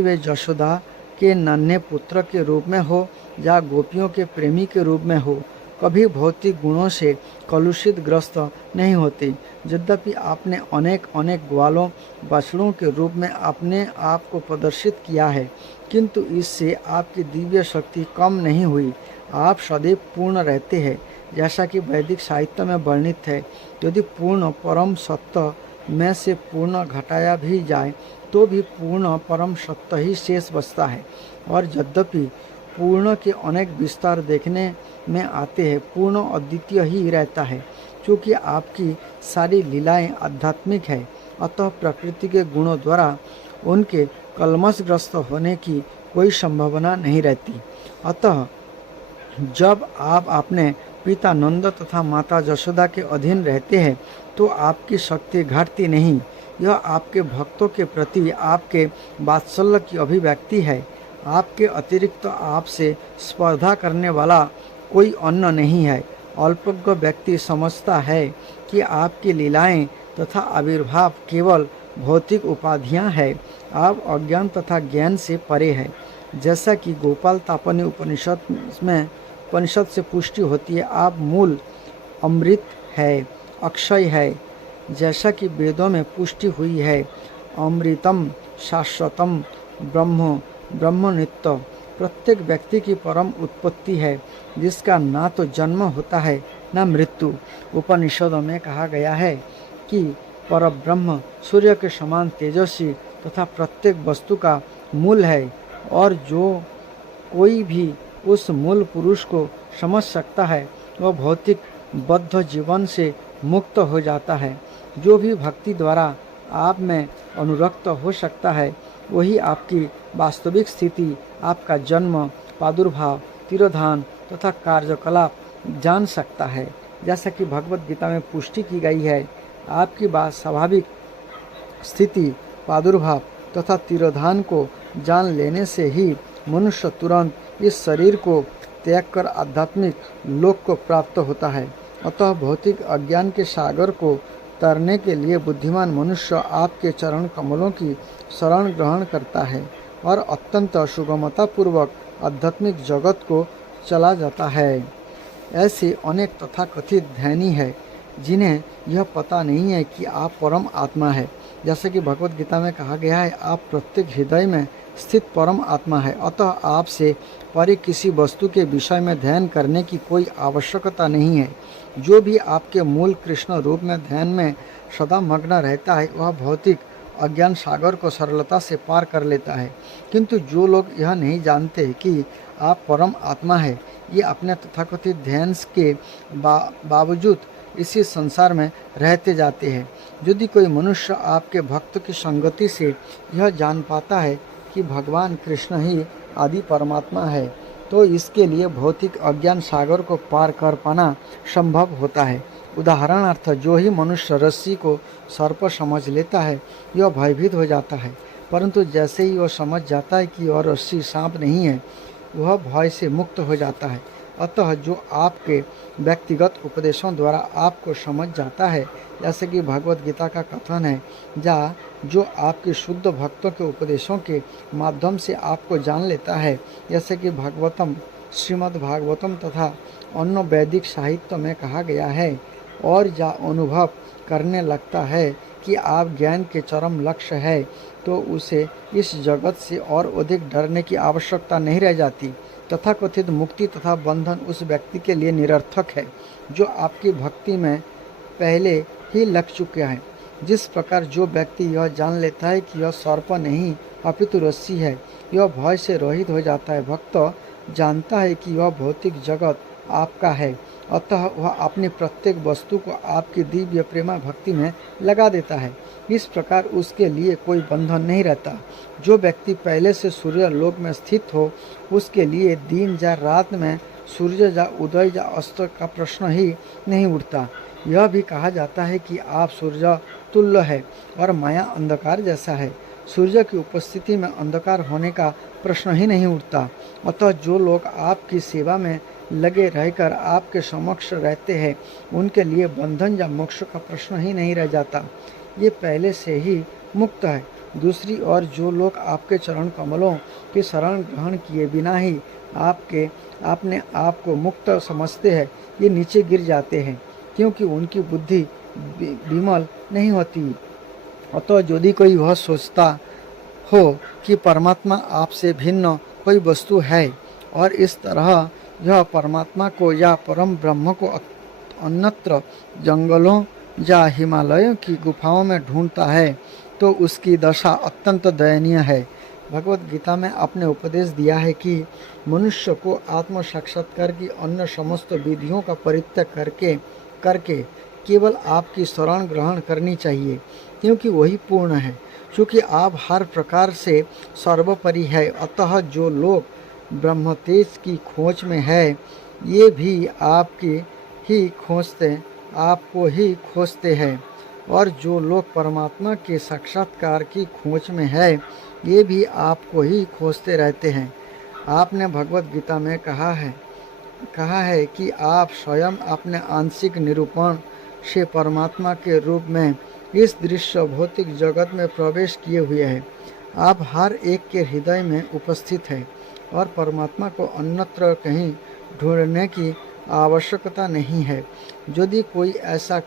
वे जशोदा के नन्हे पुत्र के रूप में हो या गोपियों के प्रेमी के रूप में हो, कभी भौतिक गुणों से कलुषित ग्रस्त नहीं होती। यद्यपि आपने अनेक ग्वालों बछड़ों के रूप में अपने आप को प्रदर्शित किया है, किंतु इससे आपकी दिव्य शक्ति कम नहीं हुई। आप सदैव पूर्ण रहते हैं, जैसा कि वैदिक साहित्य में वर्णित है। यदि पूर्ण परम सत्य में से पूर्ण घटाया भी जाए तो भी पूर्ण परम सत्य ही शेष बचता है। और यद्यपि पूर्ण के अनेक विस्तार देखने में आते हैं, पूर्ण अद्वितीय ही रहता है। क्योंकि आपकी सारी लीलाएं आध्यात्मिक है, अतः प्रकृति के गुणों द्वारा उनके कलमशग्रस्त होने की कोई संभावना नहीं रहती। अतः जब आप अपने पिता नंद तथा माता जशोदा के अधीन रहते हैं तो आपकी शक्ति घटती नहीं। यह आपके भक्तों के प्रति आपके वात्सल्य की अभिव्यक्ति है। आपके अतिरिक्त आपसे स्पर्धा करने वाला कोई अन्य नहीं है। अल्पज्ञ व्यक्ति समझता है कि आपकी लीलाएं तथा आविर्भाव केवल भौतिक उपाधियां हैं। आप अज्ञान तथा ज्ञान से परे हैं। जैसा कि गोपाल तापनी उपनिषद से पुष्टि होती है, आप मूल अमृत है, अक्षय है। जैसा कि वेदों में पुष्टि हुई है, अमृतम शाश्वतम ब्रह्म नित्य प्रत्येक व्यक्ति की परम उत्पत्ति है, जिसका ना तो जन्म होता है न मृत्यु। उपनिषदों में कहा गया है कि परब्रह्म सूर्य के समान तेजस्वी तथा प्रत्येक वस्तु का मूल है, और जो कोई भी उस मूल पुरुष को समझ सकता है वह भौतिक बद्ध जीवन से मुक्त हो जाता है। जो भी भक्ति द्वारा आप में अनुरक्त हो सकता है, वही आपकी वास्तविक स्थिति, आपका जन्म, प्रादुर्भाव, तिरोधान तथा कार्यकलाप जान सकता है। जैसा कि भगवत गीता में पुष्टि की गई है, आपकी बात स्वाभाविक स्थिति, प्रादुर्भाव तथा तिरोधान को जान लेने से ही मनुष्य तुरंत इस शरीर को त्याग कर आध्यात्मिक लोक को प्राप्त होता है। अतः भौतिक अज्ञान के सागर को तरने के लिए बुद्धिमान मनुष्य आपके चरण कमलों की शरण ग्रहण करता है और अत्यंत सुगमतापूर्वक आध्यात्मिक जगत को चला जाता है। ऐसे अनेक तथाकथित ध्यानी है जिन्हें यह पता नहीं है कि आप परम आत्मा है। जैसे कि भगवत गीता में कहा गया है, आप प्रत्येक हृदय में स्थित परम आत्मा है, अतः आपसे परे किसी वस्तु के विषय में ध्यान करने की कोई आवश्यकता नहीं है। जो भी आपके मूल कृष्ण रूप में ध्यान में सदा मग्न रहता है वह भौतिक अज्ञान सागर को सरलता से पार कर लेता है। किंतु जो लोग यह नहीं जानते कि आप परम आत्मा है, ये अपने तथाकथित ध्यान के बावजूद इसी संसार में रहते जाते हैं। यदि कोई मनुष्य आपके भक्त की संगति से यह जान पाता है कि भगवान कृष्ण ही आदि परमात्मा है, तो इसके लिए भौतिक अज्ञान सागर को पार कर पाना संभव होता है। उदाहरणार्थ, जो ही मनुष्य रस्सी को सर्प समझ लेता है यह भयभीत हो जाता है, परंतु जैसे ही वह समझ जाता है कि वह रस्सी सांप नहीं है, वह भय से मुक्त हो जाता है। अतः जो आपके व्यक्तिगत उपदेशों द्वारा आपको समझ जाता है, जैसे कि भगवत गीता का कथन है, या जो आपके शुद्ध भक्तों के उपदेशों के माध्यम से आपको जान लेता है, जैसे कि भागवतम, श्रीमद् भागवतम तथा अन्य वैदिक साहित्य में कहा गया है, और या अनुभव करने लगता है कि आप ज्ञान के चरम लक्ष्य है, तो उसे इस जगत से और अधिक डरने की आवश्यकता नहीं रह जाती। तथाकथित मुक्ति तथा बंधन उस व्यक्ति के लिए निरर्थक है जो आपकी भक्ति में पहले ही लग चुके हैं। जिस प्रकार जो व्यक्ति यह जान लेता है कि यह सर्प नहीं अपितु रस्सी है, यह भय से रहित हो जाता है। भक्त जानता है कि यह भौतिक जगत आपका है, अतः वह अपनी प्रत्येक वस्तु को आपकी दिव्य प्रेमा भक्ति में लगा देता है। इस प्रकार उसके लिए कोई बंधन नहीं रहता। जो व्यक्ति पहले से सूर्य लोक में स्थित हो, उसके लिए दिन या रात में सूर्य या उदय या अस्त का प्रश्न ही नहीं उठता। यह भी कहा जाता है कि आप सूर्य तुल्य है और माया अंधकार जैसा है। सूर्य की उपस्थिति में अंधकार होने का प्रश्न ही नहीं उठता। अतः जो लोग आपकी सेवा में लगे रहकर आपके समक्ष रहते हैं, उनके लिए बंधन या मोक्ष का प्रश्न ही नहीं रह जाता। ये पहले से ही मुक्त है। दूसरी ओर जो लोग आपके चरण कमलों की शरण ग्रहण किए बिना ही अपने आप को मुक्त समझते हैं, ये नीचे गिर जाते हैं, क्योंकि उनकी बुद्धि विमल नहीं होती। अतः यदि कोई वह सोचता हो कि परमात्मा आपसे भिन्न कोई वस्तु है और इस तरह यह परमात्मा को या परम ब्रह्म को अन्यत्र जंगलों या हिमालयों की गुफाओं में ढूंढता है, तो उसकी दशा अत्यंत दयनीय है। भगवत गीता में आपने उपदेश दिया है कि मनुष्य को आत्म साक्षात्कार की अन्य समस्त विधियों का परित्याग करके केवल आपकी शरण ग्रहण करनी चाहिए, क्योंकि वही पूर्ण है। क्योंकि आप हर प्रकार से सर्वोपरि है, अतः जो लोग ब्रह्म तेज की खोज में है, ये भी आपको ही खोजते हैं, और जो लोग परमात्मा के साक्षात्कार की खोज में है, ये भी आपको ही खोजते रहते हैं। आपने भगवत गीता में कहा है कि आप स्वयं अपने आंशिक निरूपण से परमात्मा के रूप में इस दृश्य भौतिक जगत में प्रवेश किए हुए हैं। आप हर एक के हृदय में उपस्थित हैं और परमात्मा को अन्यत्र कहीं ढूंढने की आवश्यकता नहीं है। यदि कोई ऐसा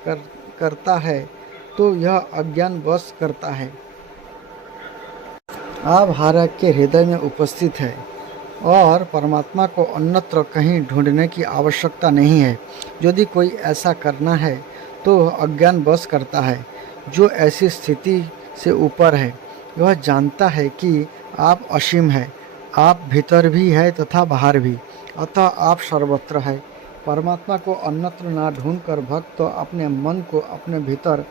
करता है तो यह अज्ञान वश करता है। आप हर एक के हृदय में उपस्थित है और परमात्मा को अन्यत्र कहीं ढूंढने की आवश्यकता नहीं है। यदि कोई ऐसा करना है तो अज्ञान वश करता है। जो ऐसी स्थिति से ऊपर है, वह जानता है कि आप असीम है, आप भीतर भी है तथा बाहर भी, अतः आप सर्वत्र है। परमात्मा को अन्यत्र ना ढूंढकर भक्त अपने मन को अपने भीतर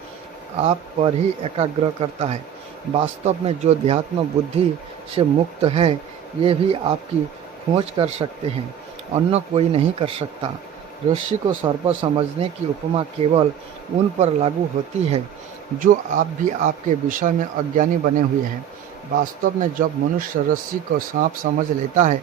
आप पर ही एकाग्र करता है। वास्तव में जो ध्यात्म बुद्धि से मुक्त है, ये भी आपकी खोज कर सकते हैं, अन्य कोई नहीं कर सकता। रस्सी को सर्प समझने की उपमा केवल उन पर लागू होती है जो आप भी आपके विषय में अज्ञानी बने हुए हैं। वास्तव में जब मनुष्य रस्सी को सांप समझ लेता है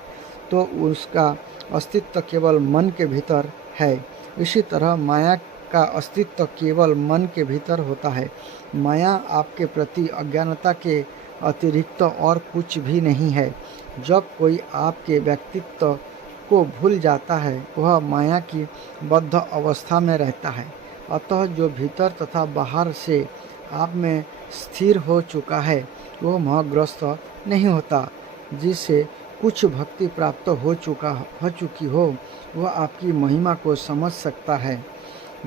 तो उसका अस्तित्व केवल मन के भीतर है। इसी तरह माया का अस्तित्व केवल मन के भीतर होता है। माया आपके प्रति अज्ञानता के अतिरिक्त और कुछ भी नहीं है। जब कोई आपके व्यक्तित्व को भूल जाता है वह माया की बद्ध अवस्था में रहता है। अतः जो भीतर तथा बाहर से आप में स्थिर हो चुका है वह मोहग्रस्त नहीं होता। जिसे कुछ भक्ति प्राप्त हो चुकी हो वह आपकी महिमा को समझ सकता है।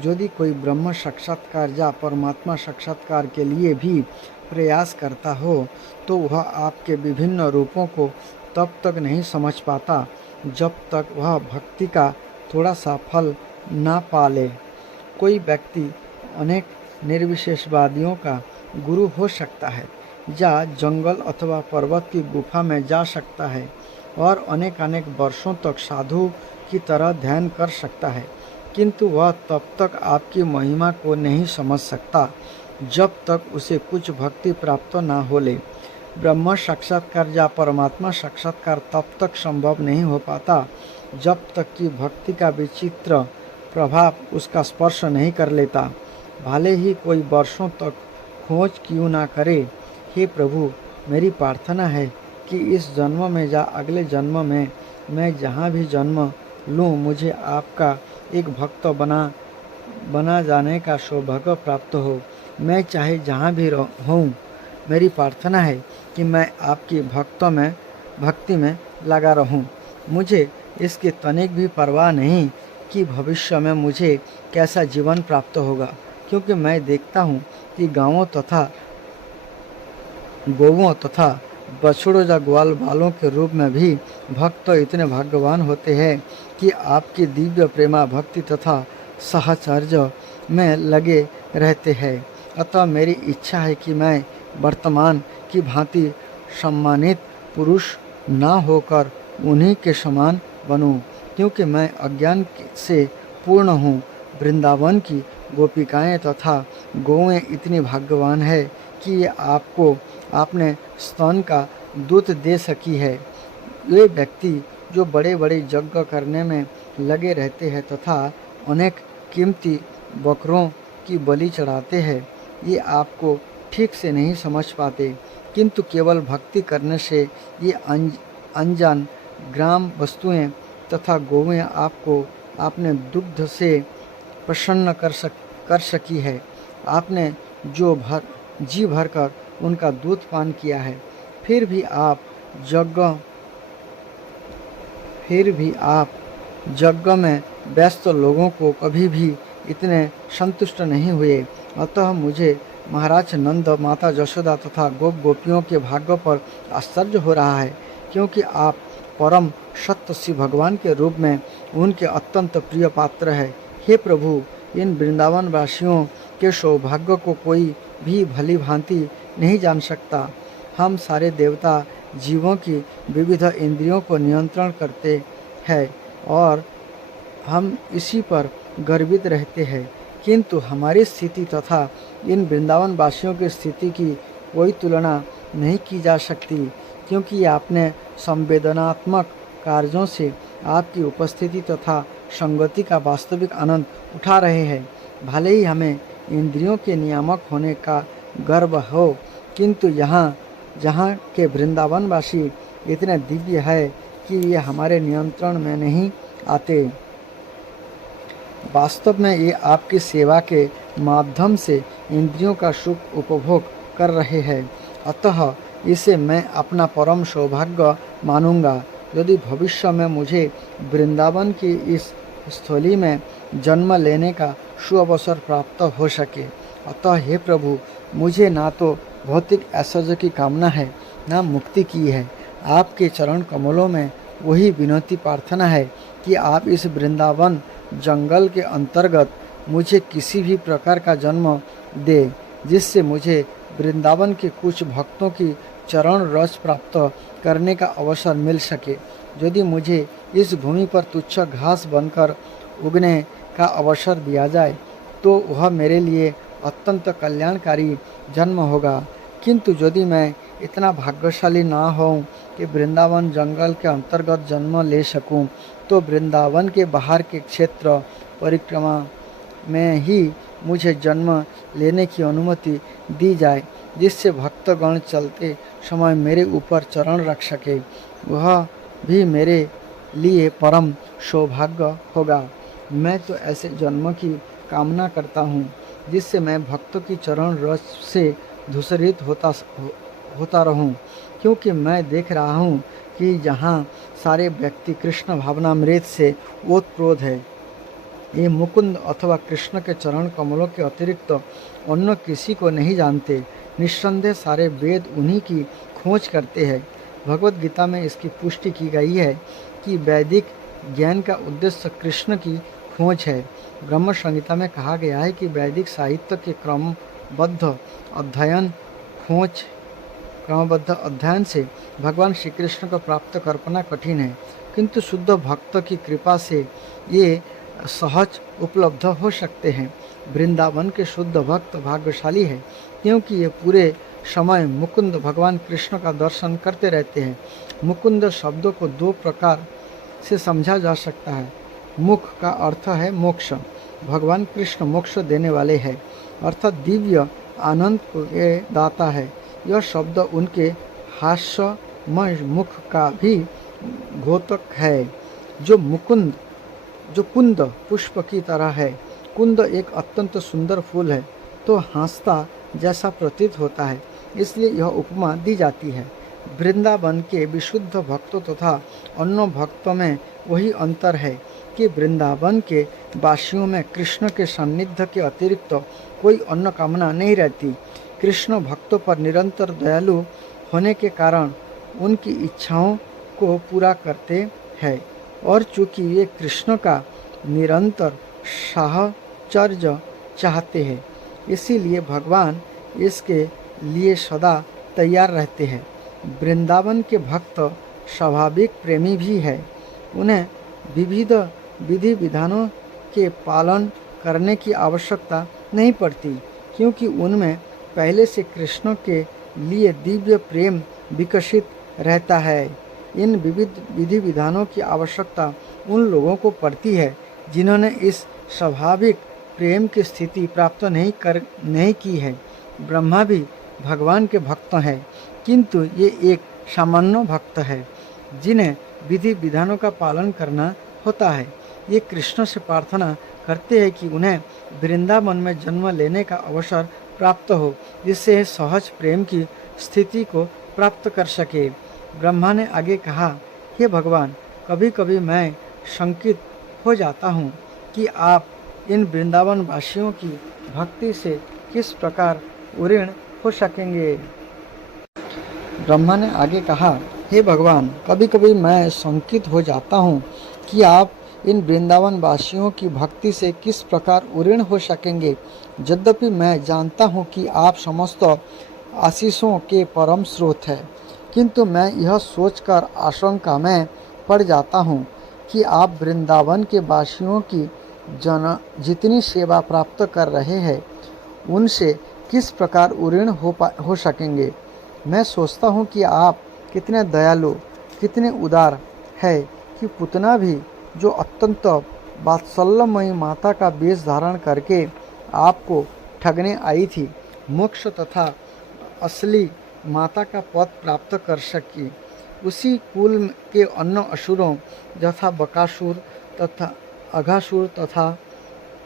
यदि कोई ब्रह्म साक्षात्कार या परमात्मा साक्षात्कार के लिए भी प्रयास करता हो तो वह आपके विभिन्न रूपों को तब तक नहीं समझ पाता जब तक वह भक्ति का थोड़ा सा फल ना पा ले। कोई व्यक्ति अनेक निर्विशेषवादियों का गुरु हो सकता है या जंगल अथवा पर्वत की गुफा में जा सकता है और अनेक वर्षों तक साधु की तरह ध्यान कर सकता है, किंतु वह तब तक आपकी महिमा को नहीं समझ सकता जब तक उसे कुछ भक्ति प्राप्त ना हो ले। ब्रह्म साक्षात्कार या परमात्मा साक्षात्कार तब तक संभव नहीं हो पाता जब तक कि भक्ति का विचित्र प्रभाव उसका स्पर्श नहीं कर लेता, भले ही कोई वर्षों तक खोज क्यों ना करे। हे प्रभु, मेरी प्रार्थना है कि इस जन्म में या अगले जन्म में मैं जहाँ भी जन्म लूँ मुझे आपका एक भक्त बना जाने का सौभाग्य प्राप्त हो। मैं चाहे जहाँ भी हूँ, मेरी प्रार्थना है कि मैं आपकी भक्ति में लगा रहूं। मुझे इसकी तनिक भी परवाह नहीं कि भविष्य में मुझे कैसा जीवन प्राप्त होगा, क्योंकि मैं देखता हूँ कि गांवों तथा गोवों तथा बछड़ों या ग्वाल बालों के रूप में भी भक्त इतने भाग्यवान होते हैं कि आपकी दिव्य प्रेमा भक्ति तथा साहचर्य में लगे रहते हैं। अतः मेरी इच्छा है कि मैं वर्तमान की भांति सम्मानित पुरुष ना होकर उन्हीं के समान बनूं, क्योंकि मैं अज्ञान से पूर्ण हूँ। वृंदावन की गोपिकाएं तथा गौएं इतनी भाग्यवान है कि ये आपको आपने स्तन का दूध दे सकी है। वे व्यक्ति जो बड़े बड़े यज्ञ करने में लगे रहते हैं तथा अनेक कीमती बकरों की बलि चढ़ाते हैं, ये आपको ठीक से नहीं समझ पाते, किंतु केवल भक्ति करने से ये अनजान ग्राम वस्तुएं तथा गौएं आपको आपने दुग्ध से प्रसन्न कर सकी है। आपने जो जी भरकर उनका दूध पान किया है, फिर भी आप यज्ञ में व्यस्त लोगों को कभी भी इतने संतुष्ट नहीं हुए। अतः मुझे महाराज नंद, माता जशोदा तथा गोपियों के भाग्य पर आश्चर्य हो रहा है, क्योंकि आप परम सत्य श्री भगवान के रूप में उनके अत्यंत प्रिय पात्र है। हे प्रभु, इन वृंदावन वासियों के सौभाग्य को कोई भी भली भांति नहीं जान सकता। हम सारे देवता जीवों की विविध इंद्रियों को नियंत्रण करते हैं और हम इसी पर गर्वित रहते हैं, किंतु हमारी स्थिति तथा इन वृंदावन वासियों की स्थिति की कोई तुलना नहीं की जा सकती, क्योंकि आपने संवेदनात्मक कार्यों से आपकी उपस्थिति तथा संगति का वास्तविक आनंद उठा रहे हैं। भले ही हमें इंद्रियों के नियामक होने का गर्व हो, किंतु जहाँ के वृंदावनवासी इतने दिव्य है कि ये हमारे नियंत्रण में नहीं आते। वास्तव में ये आपकी सेवा के माध्यम से इंद्रियों का सुख उपभोग कर रहे हैं। अतः इसे मैं अपना परम सौभाग्य मानूंगा यदि भविष्य में मुझे वृंदावन की इस स्थली में जन्म लेने का सुअवसर प्राप्त हो सके। अतः हे प्रभु, मुझे ना तो भौतिक ऐश्वर्य की कामना है, ना मुक्ति की है। आपके चरण कमलों में वही विनती प्रार्थना है कि आप इस वृंदावन जंगल के अंतर्गत मुझे किसी भी प्रकार का जन्म दे, जिससे मुझे वृंदावन के कुछ भक्तों की चरण रस प्राप्त करने का अवसर मिल सके। यदि मुझे इस भूमि पर तुच्छ घास बनकर उगने का अवसर दिया जाए तो वह मेरे लिए अत्यंत कल्याणकारी जन्म होगा, किंतु यदि मैं इतना भाग्यशाली ना हूँ कि वृंदावन जंगल के अंतर्गत जन्म ले सकूं, तो वृंदावन के बाहर के क्षेत्र परिक्रमा में ही मुझे जन्म लेने की अनुमति दी जाए, जिससे भक्तगण चलते समय मेरे ऊपर चरण रख सके। वह भी मेरे लिए परम सौभाग्य होगा। मैं तो ऐसे जन्म की कामना करता हूँ जिससे मैं भक्तों की चरण रस से धूसरित होता रहूं, क्योंकि मैं देख रहा हूँ कि जहाँ सारे व्यक्ति कृष्ण भावनामृत से ओतप्रोत है, ये मुकुंद अथवा कृष्ण के चरण कमलों के अतिरिक्त अन्य किसी को नहीं जानते। निस्संदेह सारे वेद उन्हीं की खोज करते हैं। भगवत गीता में इसकी पुष्टि की गई है कि वैदिक ज्ञान का उद्देश्य कृष्ण की खोज है। ब्रह्म संहिता में कहा गया है कि वैदिक साहित्य के क्रमबद्ध अध्ययन से भगवान श्री कृष्ण को प्राप्त कर पाना कठिन है, किंतु शुद्ध भक्त की कृपा से ये सहज उपलब्ध हो सकते हैं। वृंदावन के शुद्ध भक्त भाग्यशाली है, क्योंकि ये पूरे समय मुकुंद भगवान कृष्ण का दर्शन करते रहते हैं। मुकुंद शब्दों को दो प्रकार से समझा जा सकता है। मुख का अर्थ है मोक्ष, भगवान कृष्ण मोक्ष देने वाले हैं, अर्थात दिव्य आनंद के दाता है। यह शब्द उनके हास्यमय मुख का भी घोतक है, जो कुंद पुष्प की तरह है। कुंद एक अत्यंत सुंदर फूल है, तो हंसता जैसा प्रतीत होता है, इसलिए यह उपमा दी जाती है। वृंदावन के विशुद्ध भक्तों तथा अन्य भक्तों में वही अंतर है कि वृंदावन के वासियों में कृष्ण के सान्निध्य के अतिरिक्त कोई अन्य कामना नहीं रहती। कृष्ण भक्तों पर निरंतर दयालु होने के कारण उनकी इच्छाओं को पूरा करते हैं, और चूंकि वे कृष्ण का निरंतर साहचर्य चाहते हैं, इसीलिए भगवान इसके लिए सदा तैयार रहते हैं। वृंदावन के भक्त स्वाभाविक प्रेमी भी है। उन्हें विविध विधि विधानों के पालन करने की आवश्यकता नहीं पड़ती, क्योंकि उनमें पहले से कृष्ण के लिए दिव्य प्रेम विकसित रहता है। इन विविध विधि विधानों की आवश्यकता उन लोगों को पड़ती है जिन्होंने इस स्वाभाविक प्रेम की स्थिति प्राप्त नहीं की है। ब्रह्मा भी भगवान के भक्त हैं, किंतु ये एक सामान्य भक्त है जिन्हें विधि विधानों का पालन करना होता है। ये कृष्ण से प्रार्थना करते हैं कि उन्हें वृंदावन में जन्म लेने का अवसर प्राप्त हो, जिससे सहज प्रेम की स्थिति को प्राप्त कर सके। ब्रह्मा ने आगे कहा, हे भगवान, कभी कभी मैं शंकित हो जाता हूँ कि आप इन वृंदावन वासियों की भक्ति से किस प्रकार उऋण हो सकेंगे। ब्रह्मा ने आगे कहा, हे भगवान, कभी कभी मैं शंकित हो जाता हूँ कि आप इन वृंदावन वासियों की भक्ति से किस प्रकार उऋण हो सकेंगे। यद्यपि मैं जानता हूँ कि आप समस्त आशीषों के परम स्रोत हैं, किंतु मैं यह सोचकर आशंका में पड़ जाता हूँ कि आप वृंदावन के वासियों की जितनी सेवा प्राप्त कर रहे हैं, उनसे किस प्रकार उऋण हो सकेंगे। मैं सोचता हूँ कि आप कितने दयालु, कितने उदार है कि पुतना भी, जो अत्यंत वात्सल्यमयी माता का वेश धारण करके आपको ठगने आई थी, मोक्ष तथा असली माता का पद प्राप्त कर सकी। उसी कुल के अन्य असुरों यथा बकासुर तथा अघासुर तथा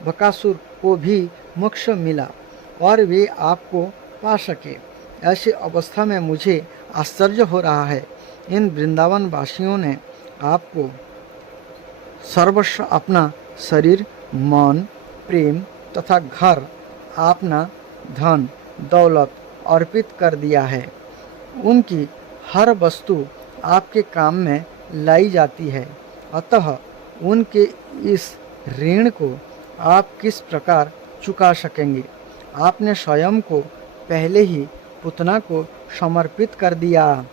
बकासुर को भी मोक्ष मिला और वे आपको पा सके। ऐसी अवस्था में मुझे आश्चर्य हो रहा है। इन वृंदावन वासियों ने आपको सर्वस्व, अपना शरीर, मन, प्रेम तथा घर, अपना धन दौलत अर्पित कर दिया है। उनकी हर वस्तु आपके काम में लाई जाती है, अतः उनके इस ऋण को आप किस प्रकार चुका सकेंगे। आपने स्वयं को पहले ही पुतना को समर्पित कर दिया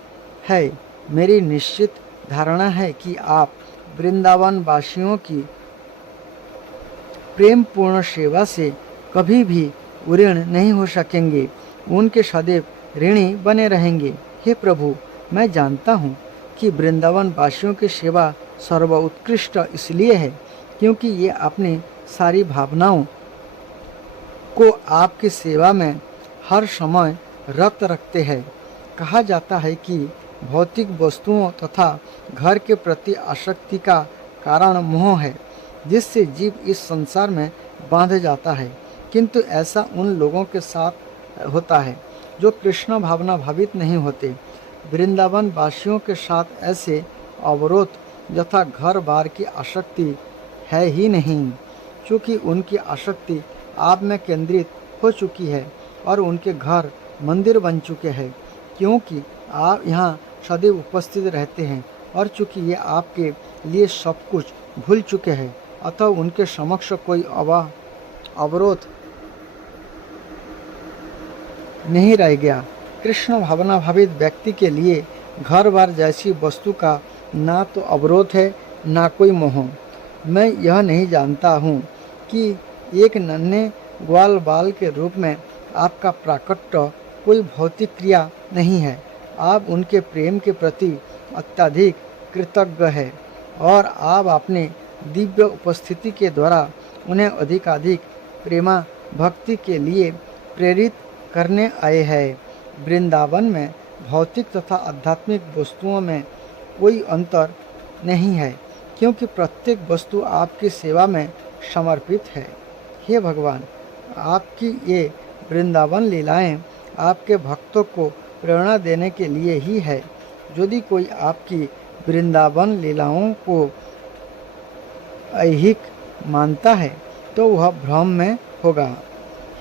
है। मेरी निश्चित धारणा है कि आप वृंदावन वासियों की प्रेम पूर्ण सेवा से कभी भी उऋण नहीं हो सकेंगे, उनके सदैव ऋणी बने रहेंगे। हे प्रभु, मैं जानता हूँ कि वृंदावन वासियों की सेवा सर्वोत्कृष्ट इसलिए है क्योंकि ये अपनी सारी भावनाओं को आपकी सेवा में हर समय रत रखते हैं। कहा जाता है कि भौतिक वस्तुओं तथा घर के प्रति आसक्ति का कारण मोह है, जिससे जीव इस संसार में बांध जाता है। किंतु ऐसा उन लोगों के साथ होता है जो कृष्ण भावना भावित नहीं होते। वृंदावन वासियों के साथ ऐसे अवरोध यथा घर बार की आसक्ति है ही नहीं, क्योंकि उनकी आसक्ति आप में केंद्रित हो चुकी है और उनके घर मंदिर बन चुके हैं, क्योंकि आप यहाँ सदैव उपस्थित रहते हैं और चूँकि ये आपके लिए सब कुछ भूल चुके हैं, अतः उनके समक्ष कोई अवरोध नहीं रह गया। कृष्ण भावना भावित व्यक्ति के लिए घर बार जैसी वस्तु का ना तो अवरोध है ना कोई मोह। मैं यह नहीं जानता हूँ कि एक नन्हे ग्वाल बाल के रूप में आपका प्राकट्य कोई भौतिक क्रिया नहीं है। आप उनके प्रेम के प्रति अत्यधिक कृतज्ञ हैं और आप अपने दिव्य उपस्थिति के द्वारा उन्हें अधिकाधिक प्रेमा भक्ति के लिए प्रेरित करने आए हैं। वृंदावन में भौतिक तथा आध्यात्मिक वस्तुओं में कोई अंतर नहीं है, क्योंकि प्रत्येक वस्तु आपकी सेवा में समर्पित है। हे भगवान, आपकी ये वृंदावन लीलाएं आपके भक्तों को प्रेरणा देने के लिए ही है। यदि कोई आपकी वृंदावन लीलाओं को ऐहिक मानता है तो वह भ्रम में होगा।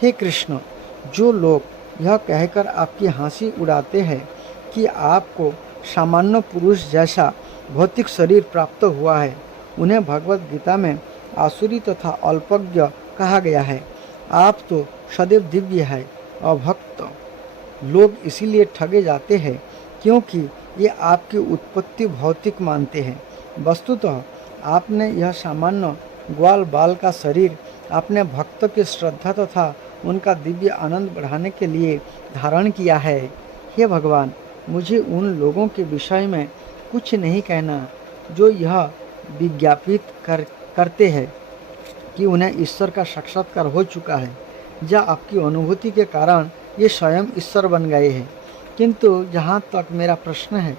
हे कृष्ण, जो लोग यह कहकर आपकी हंसी उड़ाते हैं कि आपको सामान्य पुरुष जैसा भौतिक शरीर प्राप्त हुआ है, उन्हें भगवत गीता में आसुरी तथा अल्पज्ञ कहा गया है। आप तो सदैव दिव्य है। अभक्त लोग इसीलिए ठगे जाते हैं क्योंकि ये आपकी उत्पत्ति भौतिक मानते हैं। वस्तुतः आपने यह सामान्य ग्वाल बाल का शरीर अपने भक्त की श्रद्धा तथा उनका दिव्य आनंद बढ़ाने के लिए धारण किया है। हे भगवान, मुझे उन लोगों के विषय में कुछ नहीं कहना जो यह विज्ञापित करते हैं कि उन्हें ईश्वर का साक्षात्कार हो चुका है, या आपकी अनुभूति के कारण ये स्वयं ईश्वर बन गए हैं। किंतु जहाँ तक मेरा प्रश्न है,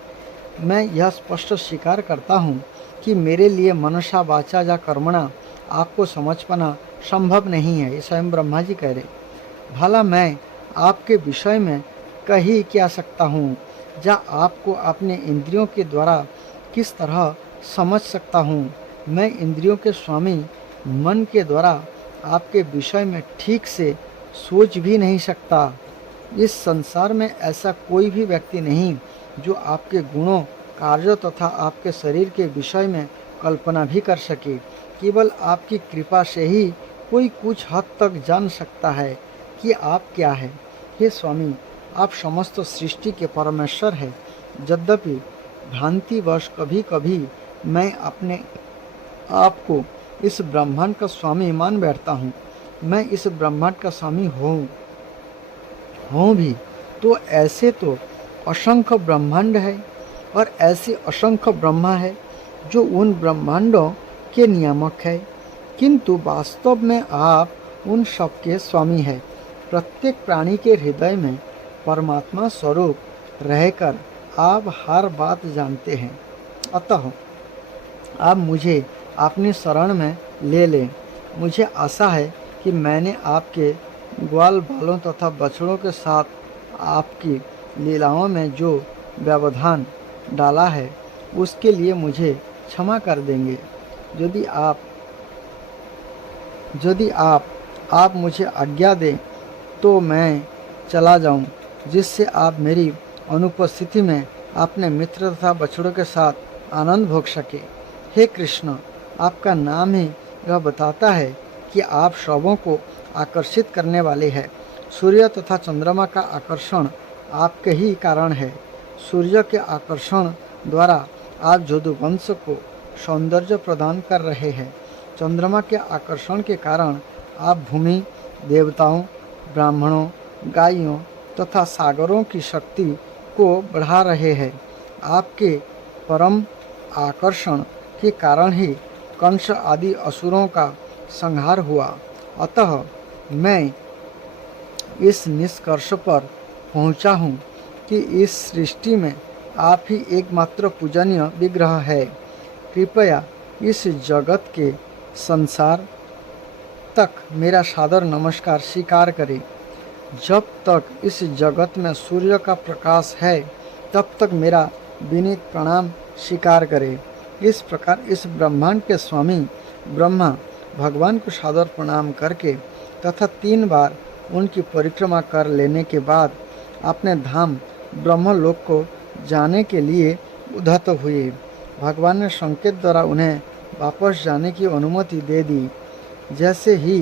मैं यह स्पष्ट स्वीकार करता हूँ कि मेरे लिए मनसा वाचा या कर्मणा आपको समझ पाना संभव नहीं है। ये स्वयं ब्रह्मा जी कह रहे। भला मैं आपके विषय में कह ही क्या सकता हूँ, या आपको अपने इंद्रियों के द्वारा किस तरह समझ सकता हूँ। मैं इंद्रियों के स्वामी मन के द्वारा आपके विषय में ठीक से सोच भी नहीं सकता। इस संसार में ऐसा कोई भी व्यक्ति नहीं जो आपके गुणों, कार्यों तथा आपके शरीर के विषय में कल्पना भी कर सके। केवल आपकी कृपा से ही कोई कुछ हद तक जान सकता है कि आप क्या है। हे स्वामी, आप समस्त सृष्टि के परमेश्वर हैं। यद्यपि भ्रांतिवश कभी कभी मैं अपने आप को इस ब्रह्मांड का स्वामी मान बैठता हूँ। मैं इस ब्रह्मांड का स्वामी हूँ भी, तो ऐसे तो असंख्य ब्रह्मांड है और ऐसे असंख्य ब्रह्मा है जो उन ब्रह्मांडों के नियामक है, किंतु वास्तव में आप उन सबके स्वामी हैं। प्रत्येक प्राणी के हृदय में परमात्मा स्वरूप रहकर आप हर बात जानते हैं। अतः आप मुझे अपनी शरण में ले लें। मुझे आशा है कि मैंने आपके ग्वाल बालों तथा बछड़ों के साथ आपकी लीलाओं में जो व्यवधान डाला है उसके लिए मुझे क्षमा कर देंगे। यदि आप मुझे आज्ञा दें तो मैं चला जाऊं, जिससे आप मेरी अनुपस्थिति में अपने मित्र तथा बछड़ों के साथ आनंद भोग सके। हे कृष्ण, आपका नाम ही यह बताता है कि आप सबों को आकर्षित करने वाले हैं। सूर्य तथा चंद्रमा का आकर्षण आपके ही कारण है। सूर्य के आकर्षण द्वारा आप यदुवंश को सौंदर्य प्रदान कर रहे हैं। चंद्रमा के आकर्षण के कारण आप भूमि, देवताओं, ब्राह्मणों, गायों तथा सागरों की शक्ति को बढ़ा रहे हैं। आपके परम आकर्षण के कारण ही कंस आदि असुरों का संहार हुआ। अतः मैं इस निष्कर्ष पर पहुंचा हूँ कि इस सृष्टि में आप ही एकमात्र पूजनीय विग्रह है। कृपया इस जगत के संसार तक मेरा सादर नमस्कार स्वीकार करें। जब तक इस जगत में सूर्य का प्रकाश है तब तक मेरा विनीत प्रणाम स्वीकार करें। इस प्रकार इस ब्रह्मांड के स्वामी ब्रह्मा भगवान को सादर प्रणाम करके तथा 3 बार उनकी परिक्रमा कर लेने के बाद अपने धाम ब्रह्मलोक को जाने के लिए उद्धत हुए। भगवान ने संकेत द्वारा उन्हें वापस जाने की अनुमति दे दी। जैसे ही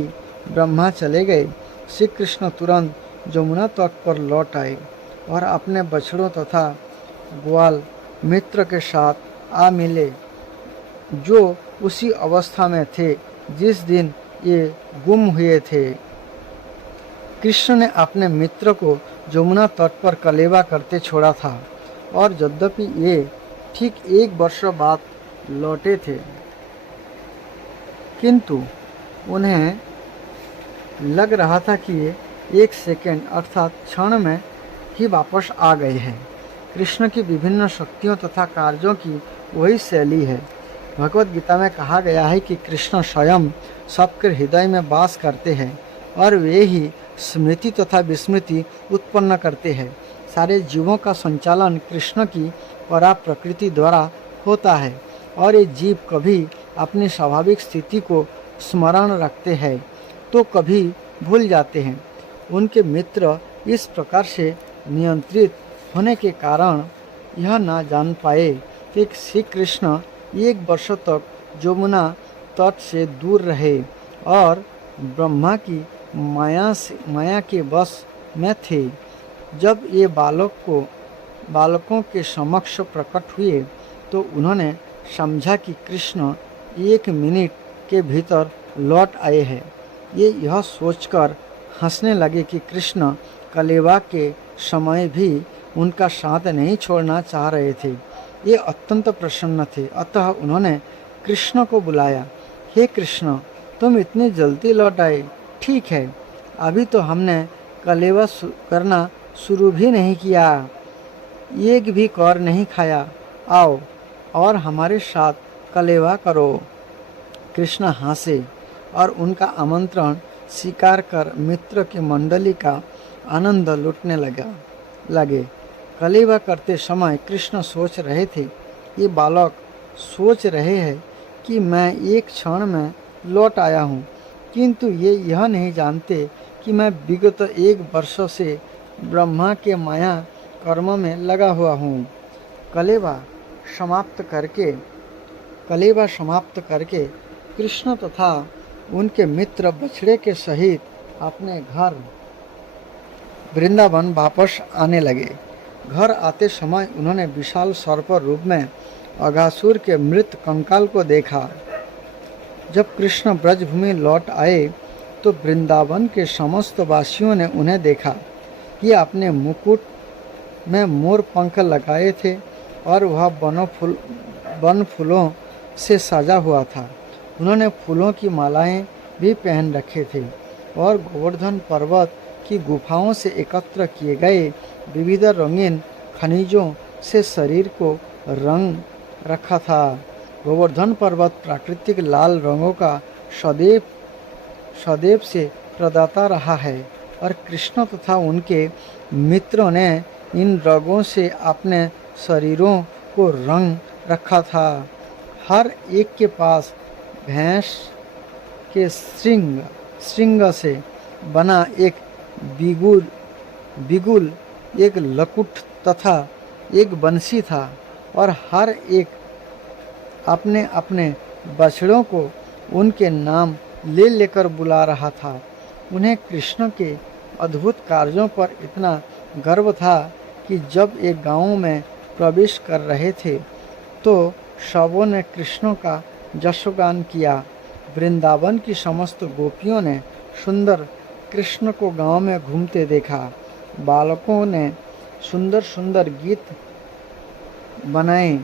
ब्रह्मा चले गए, श्री कृष्ण तुरंत जमुना तट पर लौट आए और अपने बछड़ों तथा ग्वाल मित्र के साथ आ मिले, जो उसी अवस्था में थे जिस दिन ये गुम हुए थे। कृष्ण ने अपने मित्र को जमुना तट पर कलेवा करते छोड़ा था और यद्यपि ये ठीक 1 वर्ष बाद लौटे थे, किंतु उन्हें लग रहा था कि ये 1 सेकेंड अर्थात क्षण में ही वापस आ गए हैं। कृष्ण की विभिन्न शक्तियों तथा कार्यों की वही शैली है। भगवत गीता में कहा गया है कि कृष्ण स्वयं सबके हृदय में वास करते हैं और वे ही स्मृति तथा विस्मृति उत्पन्न करते हैं। सारे जीवों का संचालन कृष्ण की परा प्रकृति द्वारा होता है और ये जीव कभी अपनी स्वाभाविक स्थिति को स्मरण रखते हैं तो कभी भूल जाते हैं। उनके मित्र इस प्रकार से नियंत्रित होने के कारण यह न जान पाए कि श्री कृष्ण 1 वर्ष तक जमुना तट से दूर रहे और ब्रह्मा की माया के वश में थे। जब ये बालकों के समक्ष प्रकट हुए तो उन्होंने समझा कि कृष्ण 1 मिनट के भीतर लौट आए हैं। ये यह सोचकर हंसने लगे कि कृष्ण कलेवा के समय भी उनका साथ नहीं छोड़ना चाह रहे थे। ये अत्यंत प्रसन्न थे, अतः उन्होंने कृष्ण को बुलाया। हे कृष्ण, तुम इतनी जल्दी लौट आए। ठीक है, अभी तो हमने कलेवा करना शुरू भी नहीं किया, एक भी कौर नहीं खाया। आओ और हमारे साथ कलेवा करो। कृष्ण हंसे और उनका आमंत्रण स्वीकार कर मित्र की मंडली का आनंद लूटने लगे। कलेवा करते समय कृष्ण सोच रहे थे, ये बालक सोच रहे हैं कि मैं 1 क्षण में लौट आया हूँ, किंतु ये यह नहीं जानते कि मैं विगत 1 वर्ष से ब्रह्मा के माया कर्म में लगा हुआ हूँ। कलेवा समाप्त करके कृष्ण तथा उनके मित्र बछड़े के सहित अपने घर वृंदावन वापस आने लगे। घर आते समय उन्होंने विशाल सर्प रूप में अघासुर के मृत कंकाल को देखा। जब कृष्ण ब्रजभूमि लौट आए तो वृंदावन के समस्त वासियों ने उन्हें देखा। ये अपने मुकुट में मोर पंख लगाए थे और वह वन फूलों से सजा हुआ था। उन्होंने फूलों की मालाएं भी पहन रखे थे और गोवर्धन पर्वत की गुफाओं से एकत्र किए गए विविध रंगीन खनिजों से शरीर को रंग रखा था। गोवर्धन पर्वत प्राकृतिक लाल रंगों का सदैव से प्रदाता रहा है और कृष्ण तथा उनके मित्रों ने इन रंगों से अपने शरीरों को रंग रखा था। हर एक के पास भैंस के श्रृंग से बना एक बिगुल, एक लकुट तथा एक बंसी था और हर एक अपने अपने बछड़ों को उनके नाम लेकर बुला रहा था। उन्हें कृष्ण के अद्भुत कार्यों पर इतना गर्व था कि जब एक गांव में प्रवेश कर रहे थे तो सबों ने कृष्ण का जशोगान किया। वृंदावन की समस्त गोपियों ने सुंदर कृष्ण को गांव में घूमते देखा। बालकों ने सुंदर सुंदर गीत बनाए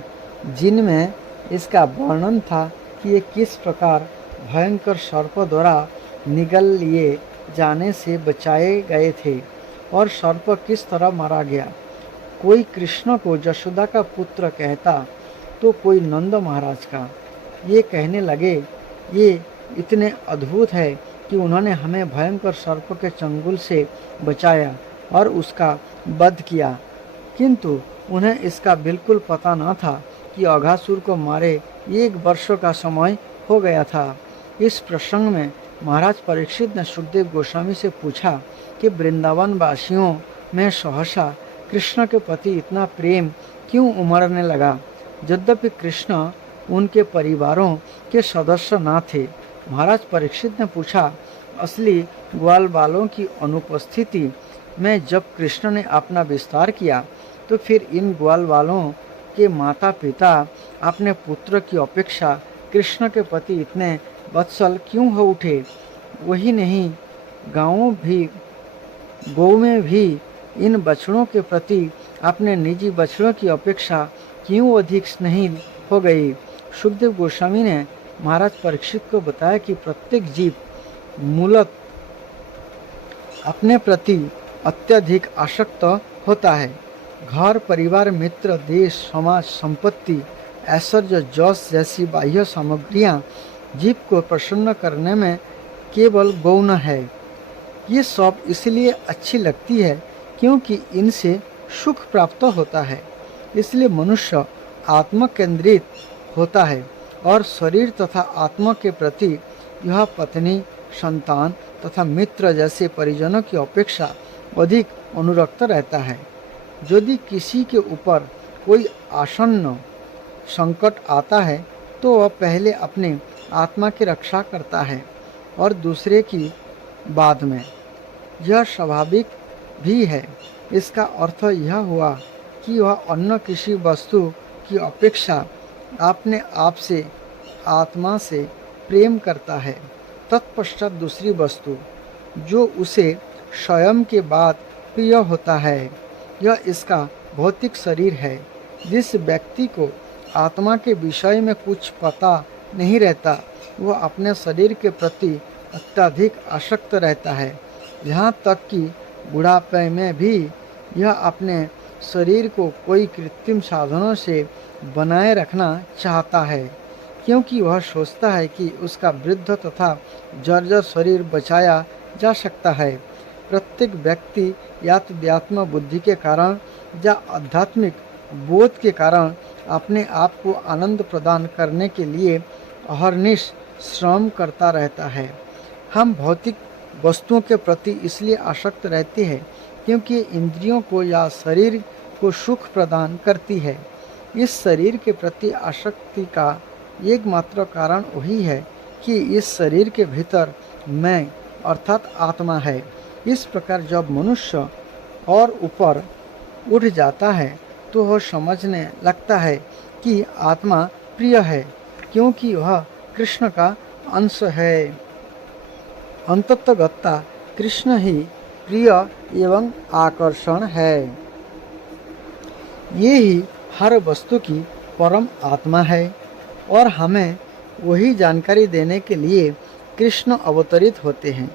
जिनमें इसका वर्णन था कि ये किस प्रकार भयंकर सर्प द्वारा निगल लिए जाने से बचाए गए थे और सर्प किस तरह मारा गया। कोई कृष्ण को यशोदा का पुत्र कहता तो कोई नंद महाराज का। ये कहने लगे, ये इतने अद्भुत है कि उन्होंने हमें भयंकर सर्प के चंगुल से बचाया और उसका वध किया, किंतु उन्हें इसका बिल्कुल पता न था कि अघासुर को मारे 1 वर्ष का समय हो गया था। इस प्रसंग में महाराज परीक्षित ने सुखदेव गोस्वामी से पूछा कि वृंदावन वासियों में सहसा कृष्ण के प्रति इतना प्रेम क्यों उमड़ने लगा, यद्यपि कृष्ण उनके परिवारों के सदस्य न थे। महाराज परीक्षित ने पूछा, असली ग्वाल बालों की अनुपस्थिति में जब कृष्ण ने अपना विस्तार किया तो फिर इन ग्वाल बालों के माता पिता अपने पुत्र की अपेक्षा कृष्ण के प्रति इतने वत्सल क्यों हो उठे। वही नहीं, गौ में भी इन बछड़ों के प्रति अपने निजी बछड़ों की अपेक्षा क्यों अधिक स्नेही हो गई। सुखदेव गोस्वामी ने महाराज परीक्षित को बताया कि प्रत्येक जीव मूलत अपने प्रति अत्यधिक आसक्त होता है। घर, परिवार, मित्र, देश, समाज, संपत्ति, ऐश्वर्य, जश जैसी बाह्य सामग्रियां जीव को प्रसन्न करने में केवल गौण है। ये सब इसलिए अच्छी लगती है क्योंकि इनसे सुख प्राप्त होता है। इसलिए मनुष्य आत्म केंद्रित होता है और शरीर तथा आत्मा के प्रति यह पत्नी, संतान तथा मित्र जैसे परिजनों की अपेक्षा अधिक अनुरक्त रहता है। यदि किसी के ऊपर कोई आसन्न संकट आता है तो वह पहले अपने आत्मा की रक्षा करता है और दूसरे की बाद में। यह स्वाभाविक भी है। इसका अर्थ यह हुआ कि वह अन्य किसी वस्तु की अपेक्षा अपने आप से, आत्मा से प्रेम करता है। तत्पश्चात दूसरी वस्तु जो उसे स्वयं के बाद प्रिय होता है, यह इसका भौतिक शरीर है। जिस व्यक्ति को आत्मा के विषय में कुछ पता नहीं रहता, वह अपने शरीर के प्रति अत्यधिक आसक्त रहता है। यहाँ तक कि बुढ़ापे में भी यह अपने शरीर को कोई कृत्रिम साधनों से बनाए रखना चाहता है, क्योंकि वह सोचता है कि उसका वृद्ध तथा जर्जर शरीर बचाया जा सकता है। प्रत्येक व्यक्ति या तो अध्यात्म बुद्धि के कारण या आध्यात्मिक बोध के कारण अपने आप को आनंद प्रदान करने के लिए अहर्निश श्रम करता रहता है। हम भौतिक वस्तुओं के प्रति इसलिए आसक्त रहते हैं क्योंकि इंद्रियों को या शरीर को सुख प्रदान करती है। इस शरीर के प्रति आसक्ति का एकमात्र कारण वही है कि इस शरीर के भीतर मैं अर्थात आत्मा है। इस प्रकार जब मनुष्य और ऊपर उठ जाता है तो वह समझने लगता है कि आत्मा प्रिय है, क्योंकि वह कृष्ण का अंश है। अंततगत्ता कृष्ण ही प्रिय एवं आकर्षण है। ये ही हर वस्तु की परम आत्मा है और हमें वही जानकारी देने के लिए कृष्ण अवतरित होते हैं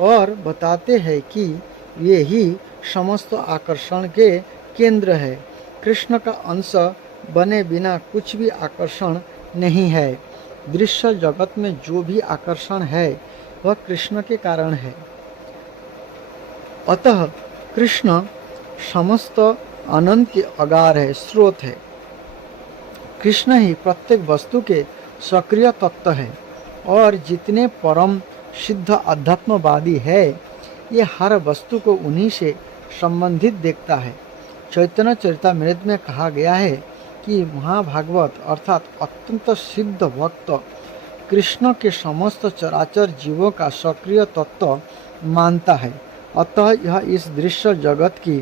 और बताते हैं कि ये ही समस्त आकर्षण के केंद्र है। कृष्ण का अंश बने बिना कुछ भी आकर्षण नहीं है। दृश्य जगत में जो भी आकर्षण है वह कृष्ण के कारण है। अतः कृष्ण समस्त आनंद के अगार है, स्रोत है। कृष्ण ही प्रत्येक वस्तु के सक्रिय तत्व है और जितने परम सिद्ध अध्यात्मवादी है ये हर वस्तु को उन्हीं से संबंधित देखता है। चैतन्य चरितामृत में कहा गया है कि महाभागवत अर्थात अत्यंत सिद्ध भक्त कृष्ण के समस्त चराचर जीवों का सक्रिय तत्व मानता है। अतः यह इस दृश्य जगत की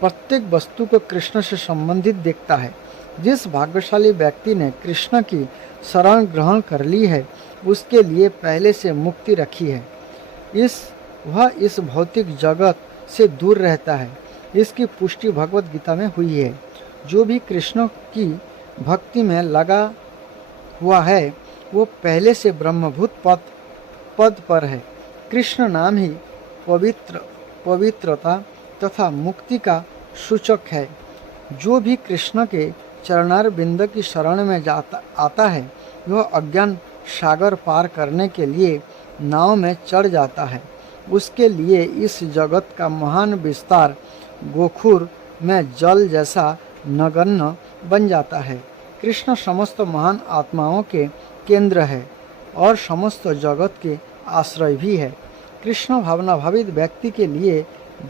प्रत्येक वस्तु को कृष्ण से संबंधित देखता है। जिस भाग्यशाली व्यक्ति ने कृष्ण की शरण ग्रहण कर ली है उसके लिए पहले से मुक्ति रखी है। वह इस भौतिक जगत से दूर रहता है। इसकी पुष्टि भगवत गीता में हुई है। जो भी कृष्ण की भक्ति में लगा हुआ है वो पहले से ब्रह्मभूत पद पर है। कृष्ण नाम ही पवित्रता तथा मुक्ति का सूचक है। जो भी कृष्ण के चरणार बिंद की शरण में आता है वह अज्ञान सागर पार करने के लिए नाव में चढ़ जाता है। उसके लिए इस जगत का महान विस्तार गोखुर में जल जैसा नगण्य बन जाता है। कृष्ण समस्त महान आत्माओं के केंद्र है और समस्त जगत के आश्रय भी है। कृष्ण भावना भावित व्यक्ति के लिए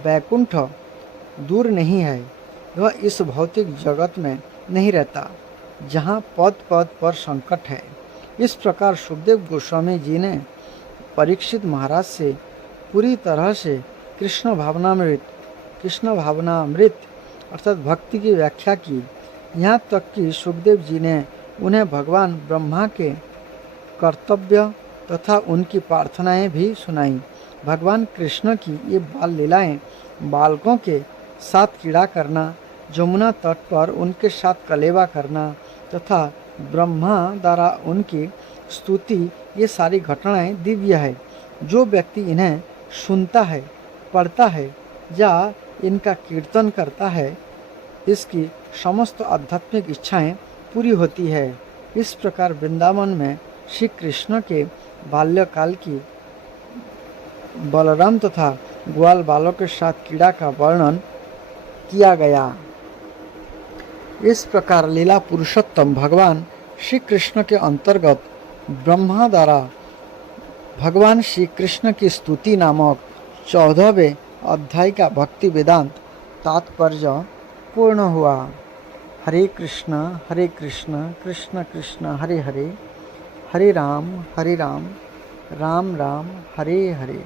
वैकुंठ दूर नहीं है। वह इस भौतिक जगत में नहीं रहता जहाँ पद पद पर संकट है। इस प्रकार सुखदेव गोस्वामी जी ने परीक्षित महाराज से पूरी तरह से कृष्ण भावनामृत अर्थात भक्ति की व्याख्या की। यहाँ तक कि सुखदेव जी ने उन्हें भगवान ब्रह्मा के कर्तव्य तथा उनकी प्रार्थनाएं भी सुनाई। भगवान कृष्ण की ये बाल लीलाएं, बालकों के साथ क्रीड़ा करना, जमुना तट पर उनके साथ कलेवा करना तथा ब्रह्मा द्वारा उनकी स्तुति, ये सारी घटनाएं दिव्य है। जो व्यक्ति इन्हें सुनता है, पढ़ता है या इनका कीर्तन करता है, इसकी समस्त आध्यात्मिक इच्छाएं पूरी होती है। इस प्रकार वृंदावन में श्री कृष्ण के बाल्यकाल की बलराम तथा ग्वाल बालों के साथ क्रीड़ा का वर्णन किया गया। इस प्रकार लीला पुरुषोत्तम भगवान श्री कृष्ण के अंतर्गत ब्रह्मा द्वारा भगवान श्री कृष्ण की स्तुति नामक 14वें अध्याय का भक्ति वेदांत तात्पर्य पूर्ण हुआ। हरे कृष्ण कृष्ण कृष्ण हरे हरे, हरे राम राम राम हरे हरे।